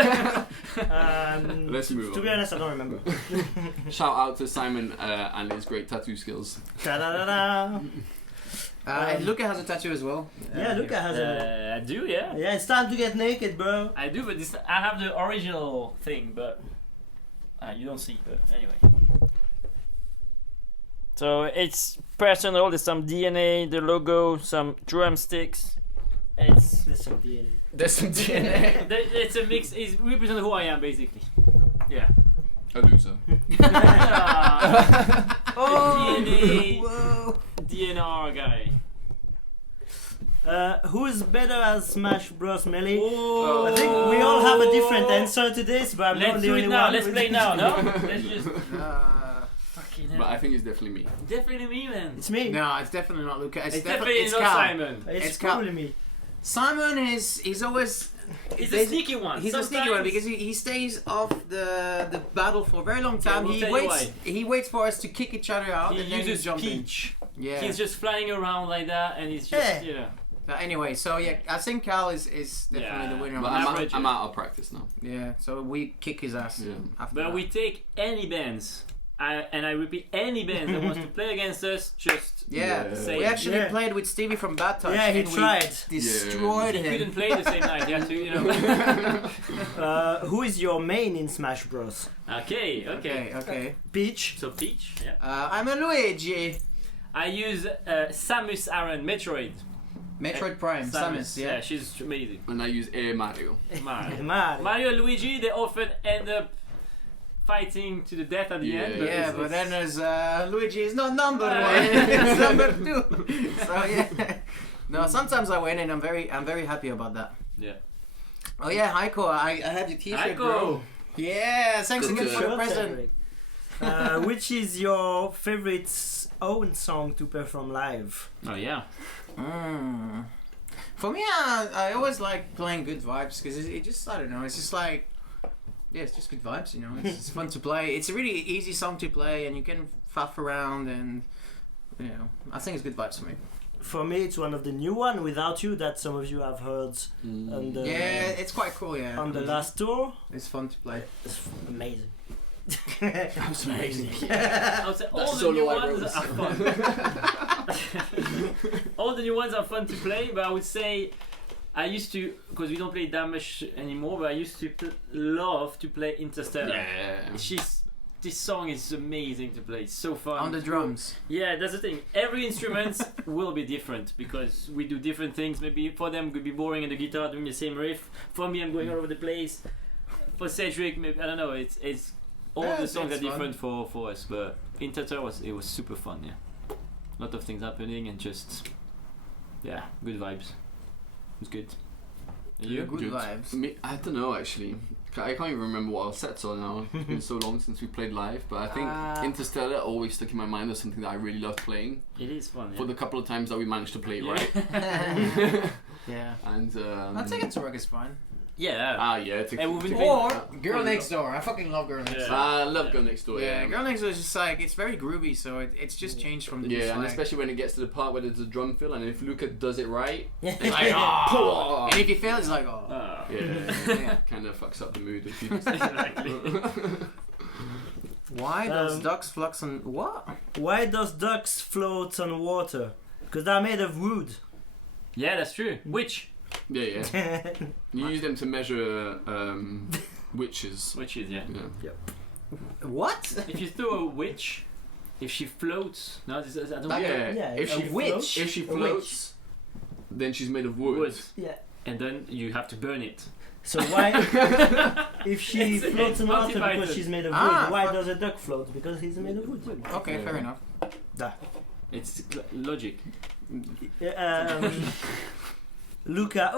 Let's move To on. be honest, I don't remember. Shout out to Simon and his great tattoo skills. Ta-da-da-da. And Luca has a tattoo as well. Yeah, Luca has a. I do, yeah. Yeah, it's time to get naked, bro. I do, but I have the original thing, but you don't see. But anyway. So it's personal. There's some DNA, the logo, some drumsticks. It's There's some DNA. There's some DNA. it's a mix. It represents who I am, basically. Yeah. A loser. DNA, Whoa. DNR guy. Who's better at Smash Bros. Melee? Oh. I think we all have a different answer to this, but I'm not Let's the do only it now. one. Let's play now. No. Let's just. Fucking hell. But I think it's definitely me. Definitely me, man. It's me. No, it's definitely not Luca. It's definitely not Cal. Simon. It's It's Cal. probably me. Simon he's always He's a sneaky one. He's a sneaky one because he stays off the battle for a very long time. we'll tell you why. He waits for us to kick each other out He and then uses jump in. peach. Yeah. He's just flying around like that, and he's just Yeah. you know. Anyway, so yeah, I think Cal is definitely Yeah. the winner. But of average, this. I'm out of practice now. Yeah, so we kick his ass. Yeah. After But that. we take any bands And I repeat, any band that wants to play against us, just say We it. actually played with Stevie from Bad Touch. Yeah, he and tried. We destroyed You him. couldn't play the same night. You had to, you know. Who is your main in Smash Bros? Okay. Peach. So Peach. Yeah. I'm a Luigi. I use Samus Aran Metroid. Metroid Prime. Samus. Yeah, she's amazing. And I use Air Mario. Mario. Mario. Mario and Luigi, they often end up fighting to the death at the end. Yeah, but then there's Luigi is not number Uh, one. It's number 2. So yeah. No, sometimes I win, and I'm very happy about that. Yeah. Oh yeah, Heiko, I have your T-shirt, bro. Yeah, thanks again for the present. Which is your favorite own song to perform live? Oh yeah. For me, I always like playing good vibes because it just, I don't know, it's just like, yeah, it's just good vibes, you know. It's fun to play. It's a really easy song to play, and you can faff around, and you know, I think it's good vibes for me. For me, it's one of the new one, Without You, that some of you have heard. On the, Yeah, it's quite cool. Yeah. On the last tour. It's fun to play. It's amazing. That's amazing. I would say all the new ones are fun. All the new ones are fun to play, but I would say I used to, because we don't play that much anymore, but I used to love to play Interstellar. Yeah. This song is amazing to play. It's so fun. On the drums. Yeah, that's the thing. Every instrument will be different because we do different things. Maybe for them it could be boring and the guitar doing the same riff. For me, I'm going all over the place. For Cedric, maybe I don't know. It's all the songs are different for us. But Interstellar was super fun. Yeah, a lot of things happening and just good vibes. It was good. And you? Good vibes. Me, I don't know actually. I can't even remember what our sets are now. It's been so long since we played live, but I think Interstellar always stuck in my mind as something that I really loved playing. It is fun. Yeah. For the couple of times that we managed to play it right. Yeah. And I think it's work is fine. Yeah. Yeah. Or Girl Next Door. I fucking love Girl Next Door. I love Girl Next Door. Yeah, Girl Next Door is just like, it's very groovy, so it's just changed from the Yeah, and like, especially when it gets to the part where there's a drum fill, and if Luca does it right, it's like, oh. And if you fail, it's like, oh. Yeah. Kind of fucks up the mood if you just Exactly. Why does ducks flux on what? Why does ducks float on water? Because they're made of wood. Yeah, that's true. Which? Yeah. You use them to measure witches. Witches, yeah. What? If you throw a witch, if she floats, no, I don't know. If she witch. If she floats, then she's made of wood. Yeah. And then you have to burn it. So why, if she floats on water motivated. because she's made of wood, why does a duck float? Because he's made of wood. Okay, fair enough. It's logic. Luca,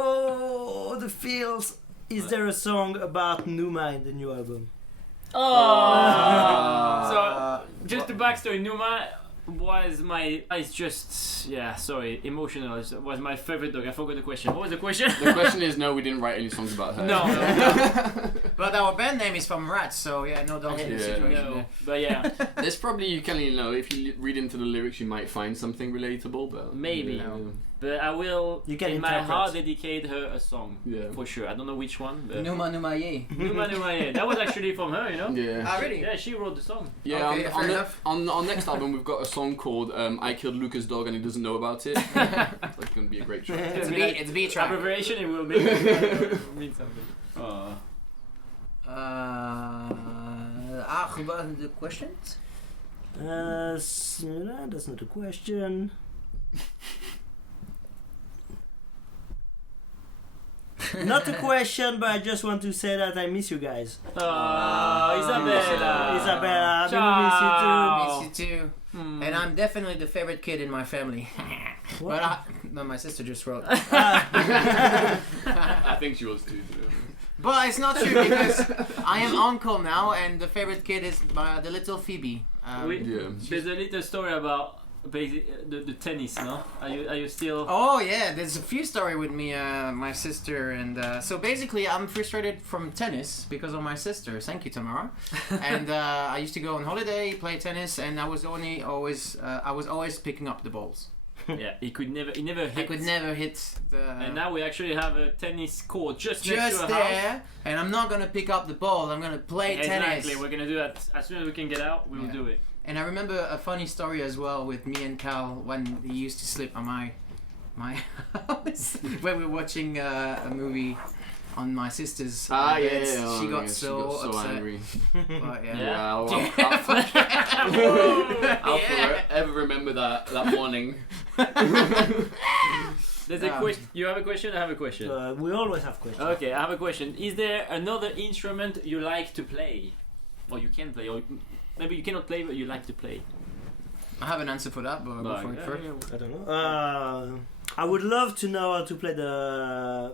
the feels. Is there a song about Numa in the new album? So, just the backstory. Numa was emotional. It was my favorite dog. I forgot the question. What was the question? The question is, no, we didn't write any songs about her. No. But our band name is from Rats, so yeah, no dogs in the situation. No, but yeah, There's probably, you can, if you read into the lyrics, you might find something relatable, but maybe. But I will, You can in my interpret. heart, dedicate her a song. Yeah. For sure. I don't know which one. But Numa Ye. Numa, yeah. That was actually from her, you know? Yeah. Ah, really? Yeah, she wrote the song. Yeah, Okay, fair enough. on our next album, we've got a song called I Killed Luca's Dog and He Doesn't Know About It. That's going to be a great track. It's a beat track. Abbreviation, it will mean something. The questions? That's not a question. Not a question, but I just want to say that I miss you guys. Isabella. Isabella, Ciao. Miss you too. And I'm definitely the favorite kid in my family. What? But my sister just wrote. I think she was too. But it's not true because I am uncle now, and the favorite kid is the little Phoebe. There's a little story about the tennis, no? Are you still? Oh yeah, there's a few story with me, my sister, and so basically I'm frustrated from tennis because of my sister. Thank you, Tamara. And I used to go on holiday, play tennis, and I was always picking up the balls. Yeah, he never I hit. could never hit the. And now we actually have a tennis court just next to just our there, house. and I'm not gonna pick up the ball. I'm gonna play tennis. Exactly, we're gonna do that as soon as we can get out. We will Yeah. do it. And I remember a funny story as well with me and Cal when he used to sleep on my house when we were watching a movie on my sister's bed. Oh, She got yeah, so upset. angry. But yeah. Yeah. I'll forever remember that morning. There's a question. You have a question? I have a question. We always have questions. Okay, I have a question. Is there another instrument you like to play? Or you can play? Or maybe you cannot play, but you like to play? I have an answer for that, but I'll go for it first. I don't know. I would love to know how to play the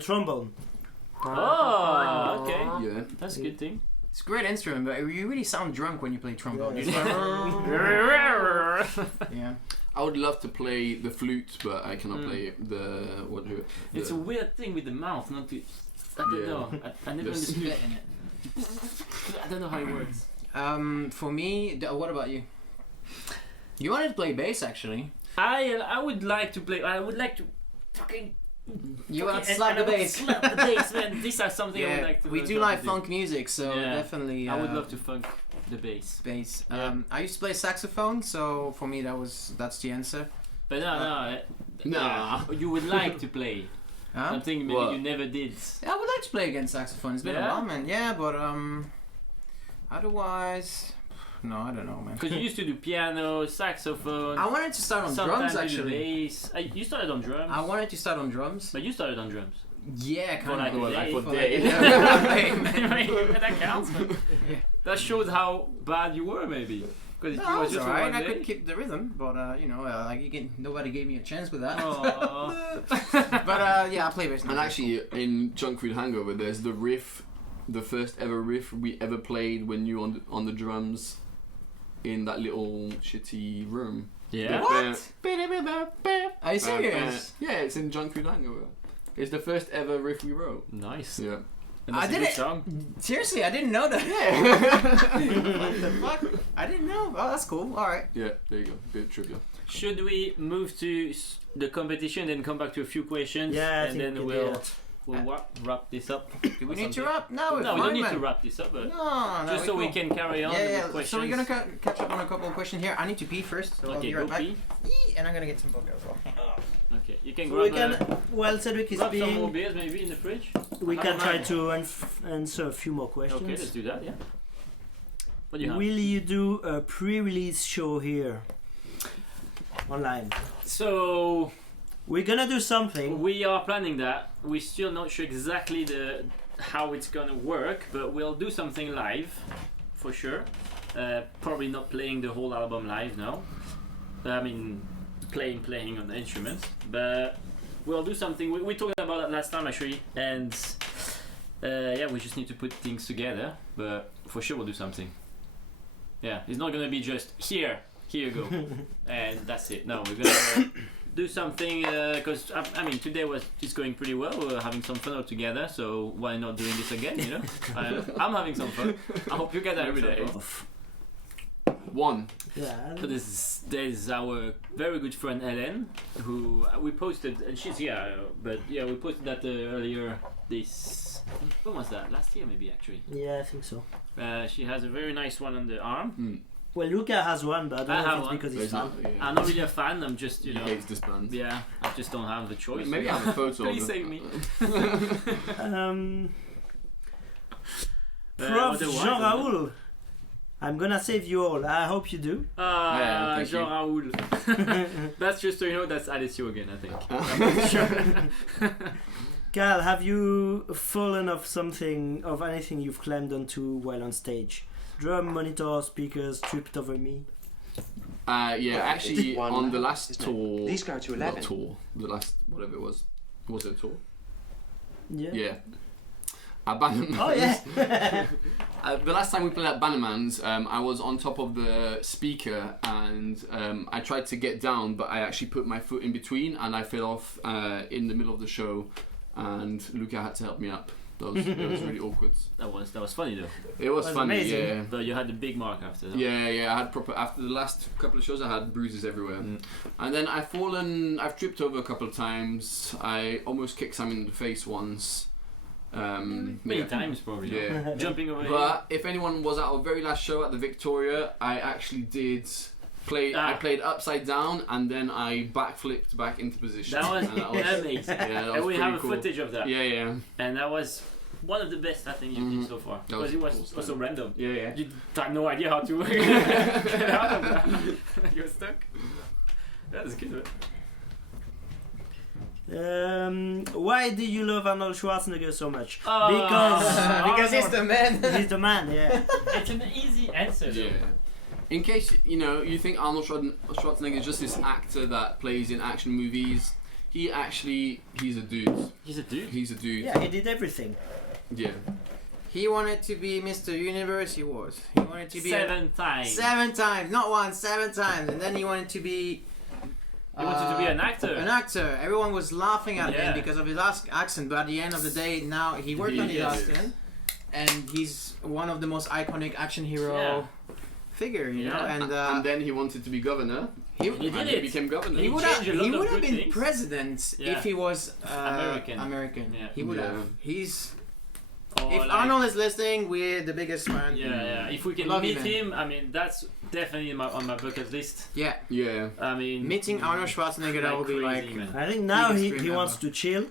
trombone. Oh, okay. Yeah. That's a good thing. It's a great instrument, but you really sound drunk when you play trombone. Yeah. You just yeah. I would love to play the flute, but I cannot play the It's a weird thing with the mouth, not to. I don't know. I never understood. Spit in it. I don't know how it works. For me, what about you? You wanted to play bass, actually. I would like to play. I would like to fucking. You want to slap the bass. Slap the bass, man. This is something I would like to. we learn do how like to funk music, so Yeah. definitely. I would love to funk the bass. Bass. Yeah. I used to play saxophone, so for me that's the answer. But no. Nah. You would like to play Huh? something maybe What? you never did. Yeah, I would like to play against saxophone. It's been a Yeah? while, man. Yeah, but otherwise, no, I don't know, man. Because you used to do piano, saxophone. I wanted to start on sometimes drums you do actually. bass. You started on drums. I wanted to start on drums. But you started on drums. Yeah, For kind like of. a day. for For day. That counts, man. That shows how bad you were, maybe. Because No, it I was was just for alright. one I day. couldn't keep the rhythm, but nobody gave me a chance with that. Aww. But yeah, I play bass now. And actually, in Junk Food Hangover, there's the riff, the first ever riff we ever played when you on the drums in that little shitty room. Yeah. What? Are you serious? Yeah, it's in Junk Food Hangover. It's the first ever riff we wrote. Nice. Yeah. And that's I a good did it. song. Seriously, I didn't know that. Yeah. What the fuck? I didn't know. Oh, that's cool. All right. Yeah, there you go. Bit of trivia. Should we move to the competition and come back to a few questions? Yeah, I and think then we we'll can wrap this up. Do we need to wrap? No, we're No, we fine, don't need man. to wrap this up, but No, just so we can carry on with questions. So we're gonna catch up on a couple of questions here. I need to pee first, so I'll Okay, be go right back. pee. And I'm gonna get some vodka as well. Okay, you can So we grab, can, while Cedric is grab some more being, beers maybe in the fridge. we I can don't try mind. to answer a few more questions. Okay, let's do that, yeah. What do you have? Will you do a pre-release show here? Online. So, We're gonna do something. we are planning that. We're still not sure exactly how it's gonna work, but we'll do something live, for sure. Probably not playing the whole album live now. I mean, playing on the instruments, but we'll do something. We talked about that last time actually, and yeah, we just need to put things together. But for sure, we'll do something. Yeah, it's not gonna be just here you go, and that's it. No, we're gonna do something because I mean today it's going pretty well. We're having some fun all together, so why not doing this again? You know, I'm having some fun. I hope you guys are Every having day. some fun. Fun. One. Yeah. So there's our very good friend Ellen, who we posted, and she's here. But yeah, we posted that earlier. This when was that? Last year maybe actually. Yeah, I think so. She has a very nice one on the arm. Well, Luca has one, but I I don't know have if it's one. because But he's it's fan. not, yeah. I'm not really a fan. I'm just He you know. hates this band. Yeah, I just don't have the choice. Maybe I have a photo. Please of save it. me. Prof. otherwise, Jean Raoul. I'm gonna save you all. I hope you do. Yeah, thank Jean you. Raoul. That's just so you know. That's Alessio again, I think. Cal, have you fallen off anything you've climbed onto while on stage? Drum, monitor, speakers, tripped over me. Yeah, actually, One on the level, last isn't it? tour. These go to Not 11. tour. The last whatever it was. Was it a tour? Yeah. Yeah. At Bannerman's. Oh yeah. The last time we played at Bannerman's, I was on top of the speaker and I tried to get down, but I actually put my foot in between and I fell off in the middle of the show, and Luca had to help me up. That was really awkward. That was funny though. It was That was funny, amazing. yeah. But you had the big mark after that. Yeah. I had proper after the last couple of shows. I had bruises everywhere, and then I've tripped over a couple of times. I almost kicked Simon in the face once. Many times probably. Yeah. Jumping over But if anyone was at our very last show at the Victoria, I actually did play. I played upside down and then I backflipped back into position. That was and amazing. Yeah, that was And we pretty have cool. footage of that. Yeah. And that was one of the best I think you did so far. That was Because it was cool stuff. also random. Yeah. You had no idea how to get out of that. You were stuck. That's good. Why do you love Arnold Schwarzenegger so much? Because he's the man. He's the man, yeah. It's an easy answer. Yeah. In case you think Arnold Schwarzenegger is just this actor that plays in action movies, he's a dude. He's a dude. He's a dude. Yeah, he did everything. Yeah. He wanted to be Mr. Universe. He wanted to be 7 times. 7 times, not once, 7 times, and then he wanted to be. He wanted to be an actor. An actor. Everyone was laughing at Yeah. him because of his accent, but at the end of the day, now he worked on his accent, and he's one of the most iconic action hero figure, you know. And then he wanted to be governor. He did and it. He became governor. He would have changed a lot of good been things. president if he was American. Yeah. He would Yeah. have. He's. Or If like- Arnold is listening, we're the biggest fan. Yeah. If we can Love meet him. him, I mean, that's definitely on my bucket list. Yeah. Yeah. I mean, Meeting Arnold Schwarzenegger, that would be crazy, like. man. I think now Biggest he dream wants ever. to chill.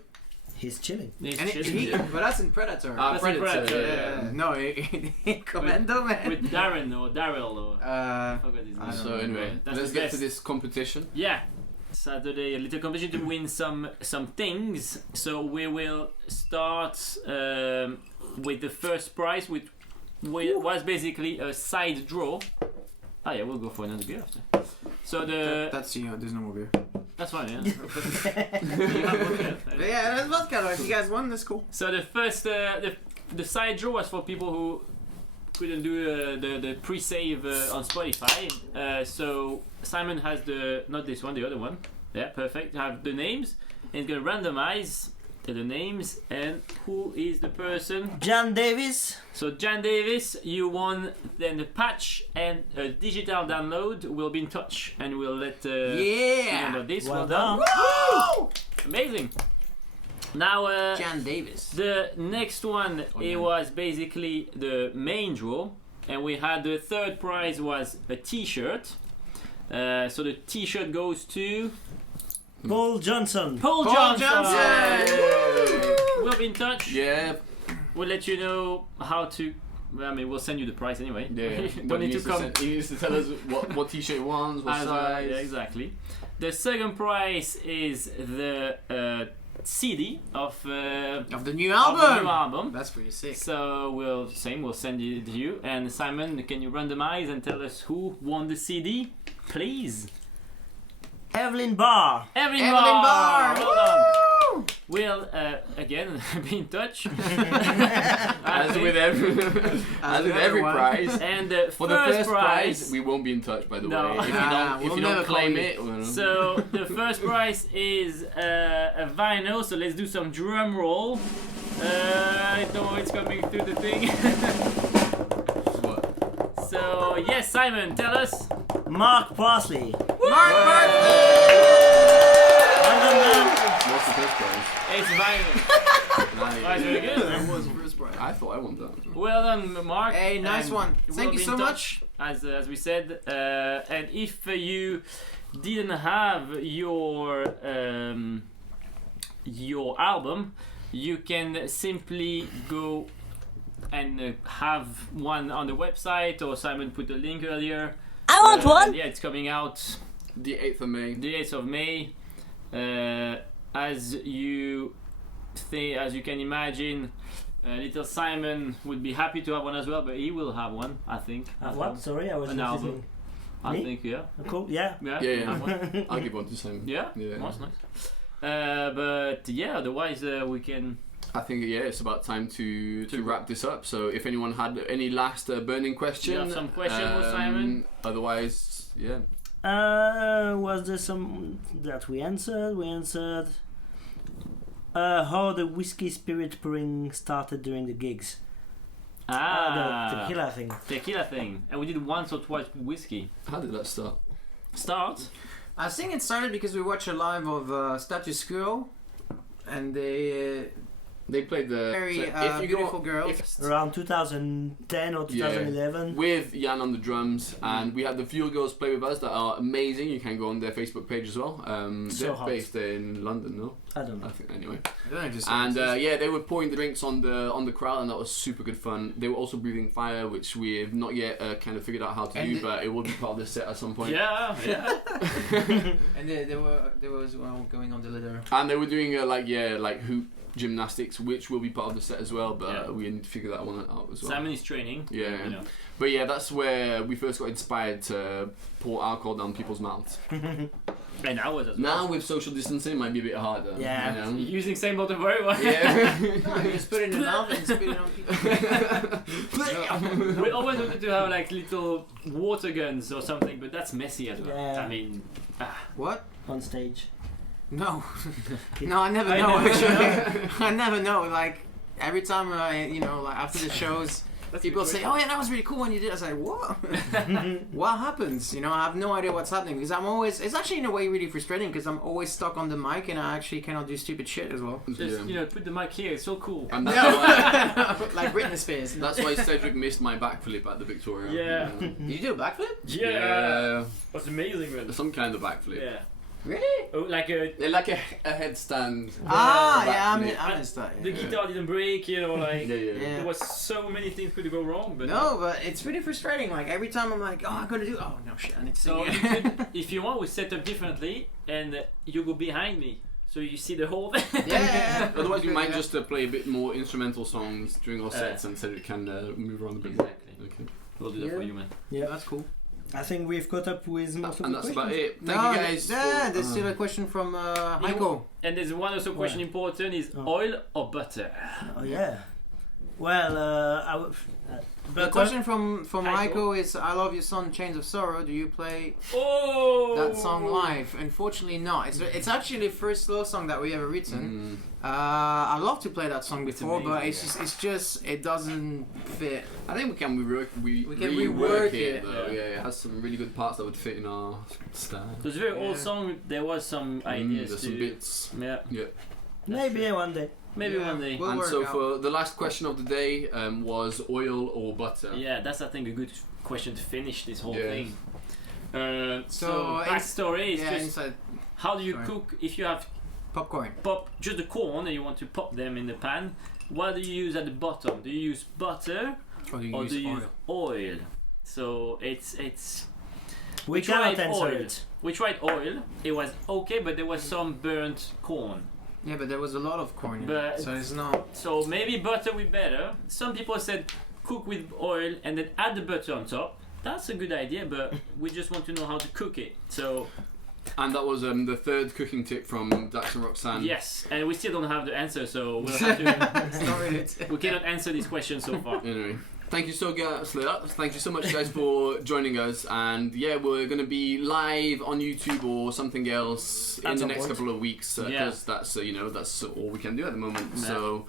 He's chilling. He's And chilling. but that's in Predator. That's in Predator, Yeah. No, in Commando, man. with Darren or Daryl or I forgot his I name. don't So anyway, That's let's the get to best. this competition. Yeah, Saturday a little competition to win some things. So we will start with the first prize, which was basically a side draw. Oh yeah, we'll go for another beer after. So That's there's no more beer. that's fine. Yeah. But yeah, that's vodka. If you guys won, that's cool. So the first the side draw was for people who couldn't do the pre-save on Spotify. So Simon has not this one, the other one. Yeah, perfect. Have the names and it's gonna randomize the names and who is the person. Jan Davis. So Jan Davis, you won then the patch and a digital download. Will be in touch and we'll let Yeah. know this. Well Well done. Woo! Amazing. Now Jan Davis. the next one, it was basically the main draw, and we had the third prize was a T-shirt. So the T-shirt goes to Paul Johnson. Paul Paul Johnson. Johnson! We'll be in touch. Yeah. We'll let you know how to. I mean, we'll send you the prize anyway. Yeah. Don't need to come. He needs to tell us what T-shirt he wants, what size. Yeah, exactly. The second prize is the CD of Of the new of the new album. album. That's pretty sick. So we'll send it to you. And Simon, can you randomize and tell us who won the CD, please? Evelyn Barr. Evelyn Barr. Barr. Well done. Woo! We'll again be in touch. As with every everyone. prize. And For the first prize, we won't be in touch, by the No. way. If Nah, you we'll don't never claim call you. it, well, So the first prize is a vinyl. So let's do some drum roll. I don't know it's coming through the thing. what? So yes, Simon, tell us. Mark Parsley. Mark Murphy! Well done, man. What's the first prize? It's vinyl. Right, very good. That was the first prize. I thought I won that. Well done, Mark. Hey, nice And one. we'll Thank be you in so touch, as we said. And if you didn't have your album, you can simply go and have one on the website, or Simon put a link earlier. I want one. Yeah, it's coming out The 8th of May. the 8th of May. As you can imagine, little Simon would be happy to have one as well, but he will have one, I think. Have what? Sorry, I was An not album. listening. I Me? think, yeah. Cool. Yeah. Yeah, Yeah, yeah. have one. I'll give one to Simon. Yeah? Yeah. That's nice. But yeah, otherwise we can. I think it's about time to wrap this up. So if anyone had any last burning question, You have some question for Simon? Otherwise, yeah. Was there some that we answered? We answered. How the whiskey spirit pouring started during the gigs. The tequila thing. Tequila thing. And we did once or twice with whiskey. How did that start? I think it started because we watched a live of Status Quo, and They played the very if you beautiful go, girls. Around 2010 or 2011. with Jan on the drums, and we had the Fuel Girls play with us that are amazing. You can go on their Facebook page as well. They're hot. based in London, no? I don't know. I think anyway. I don't know, just And they were pouring the drinks on the crowd, and that was super good fun. They were also breathing fire, which we have not yet kind of figured out how to do, but it will be part of the set at some point. Yeah. and they were as well going on the litter. And they were doing like hoop gymnastics, which will be part of the set as well, but we need to figure that one out as well. Simon is training. Yeah. You know. But yeah, that's where we first got inspired to pour alcohol down people's mouths. And ours as Now well. with social distancing, it might be a bit harder. Yeah. You know? Using same bottle for everyone. Yeah. No, you just put it in the mouth and spit it on people. We always wanted to have like little water guns or something, but that's messy as well. Yeah. I mean, What? On stage. No. No, I never know. Actually, I never know. Like every time like after the shows, people say, "Oh yeah, that was really cool when you did." I was like, "What? What happens?" I have no idea what's happening because it's actually in a way really frustrating because I'm always stuck on the mic and I actually cannot do stupid shit as well. just put the mic here. It's so cool. And that's why, Like Britney Spears. that's why Cedric missed my backflip at the Victoria. Yeah. Did you do a backflip? Yeah. That's amazing, man. Some kind of backflip. Yeah. Really? Oh, like They're like a headstand. Yeah, backflip. I missed that. the guitar didn't break, like Yeah. there was so many things could go wrong, but No, but it's really frustrating. Like every time I'm like, I'm gonna do. Oh no, shit! I need to So sing you it. could, if you want, we set up differently, and you go behind me, so you see the whole thing. Yeah. Otherwise, we might just play a bit more instrumental songs during our sets, and Cedric can move around a bit. Exactly. Okay. We'll do that for you, man. Yeah. That's cool. I think we've caught up with most of And the that's questions. about it. Thank you guys. Yeah, for- there's still a question from Heiko. And there's one also question important: is oil or butter? Oh yeah. Well, The question from Heiko. Heiko is, "I love your song, Chains of Sorrow. Do you play Oh, that song live?" Unfortunately, not. It's actually the first slow song that we ever written. I love to play that song before, but amazing, it's just it doesn't fit. I think we can rework rework it. it. Though. Yeah, it has some really good parts that would fit in our style. It was a very old Yeah. song. There was some ideas There's to. some bits. Yeah. Maybe one day. Maybe Yeah. one day. We'll And work so out. for the last question of the day was oil or butter. Yeah, that's I think a good question to finish this whole Yeah. thing. So So, backstory is Yeah, just inside how do you Sorry. cook if you have popcorn. just the corn and you want to pop them in the pan? What do you use at the bottom? Do you use butter Or do you or use do you oil? use oil? So it's We tried cannot answer oil. it. We tried oil. It was okay, but there was some burnt corn. Yeah, but there was a lot of corn in But- it, so it's not. So maybe butter would be better. Some people said cook with oil and then add the butter on top. That's a good idea, but we just want to know how to cook it. So And that was the third cooking tip from Daxx and Roxane. yes, and we still don't have the answer, so we'll have to. It's not really. We cannot answer this question so far. Anyway, thank you Thank you so much, guys, for joining us. And yeah, we're gonna be live on YouTube or something else in At the some next point. couple of weeks because that's that's all we can do at the moment. Yeah. So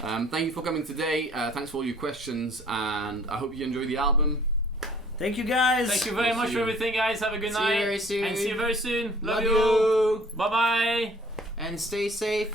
thank you for coming today. Thanks for all your questions, and I hope you enjoy the album. Thank you guys. Thank you very We'll much see for you. everything, guys. Have a good See you night. very soon. And see you very soon. Love Love you. you. Bye bye. And stay safe.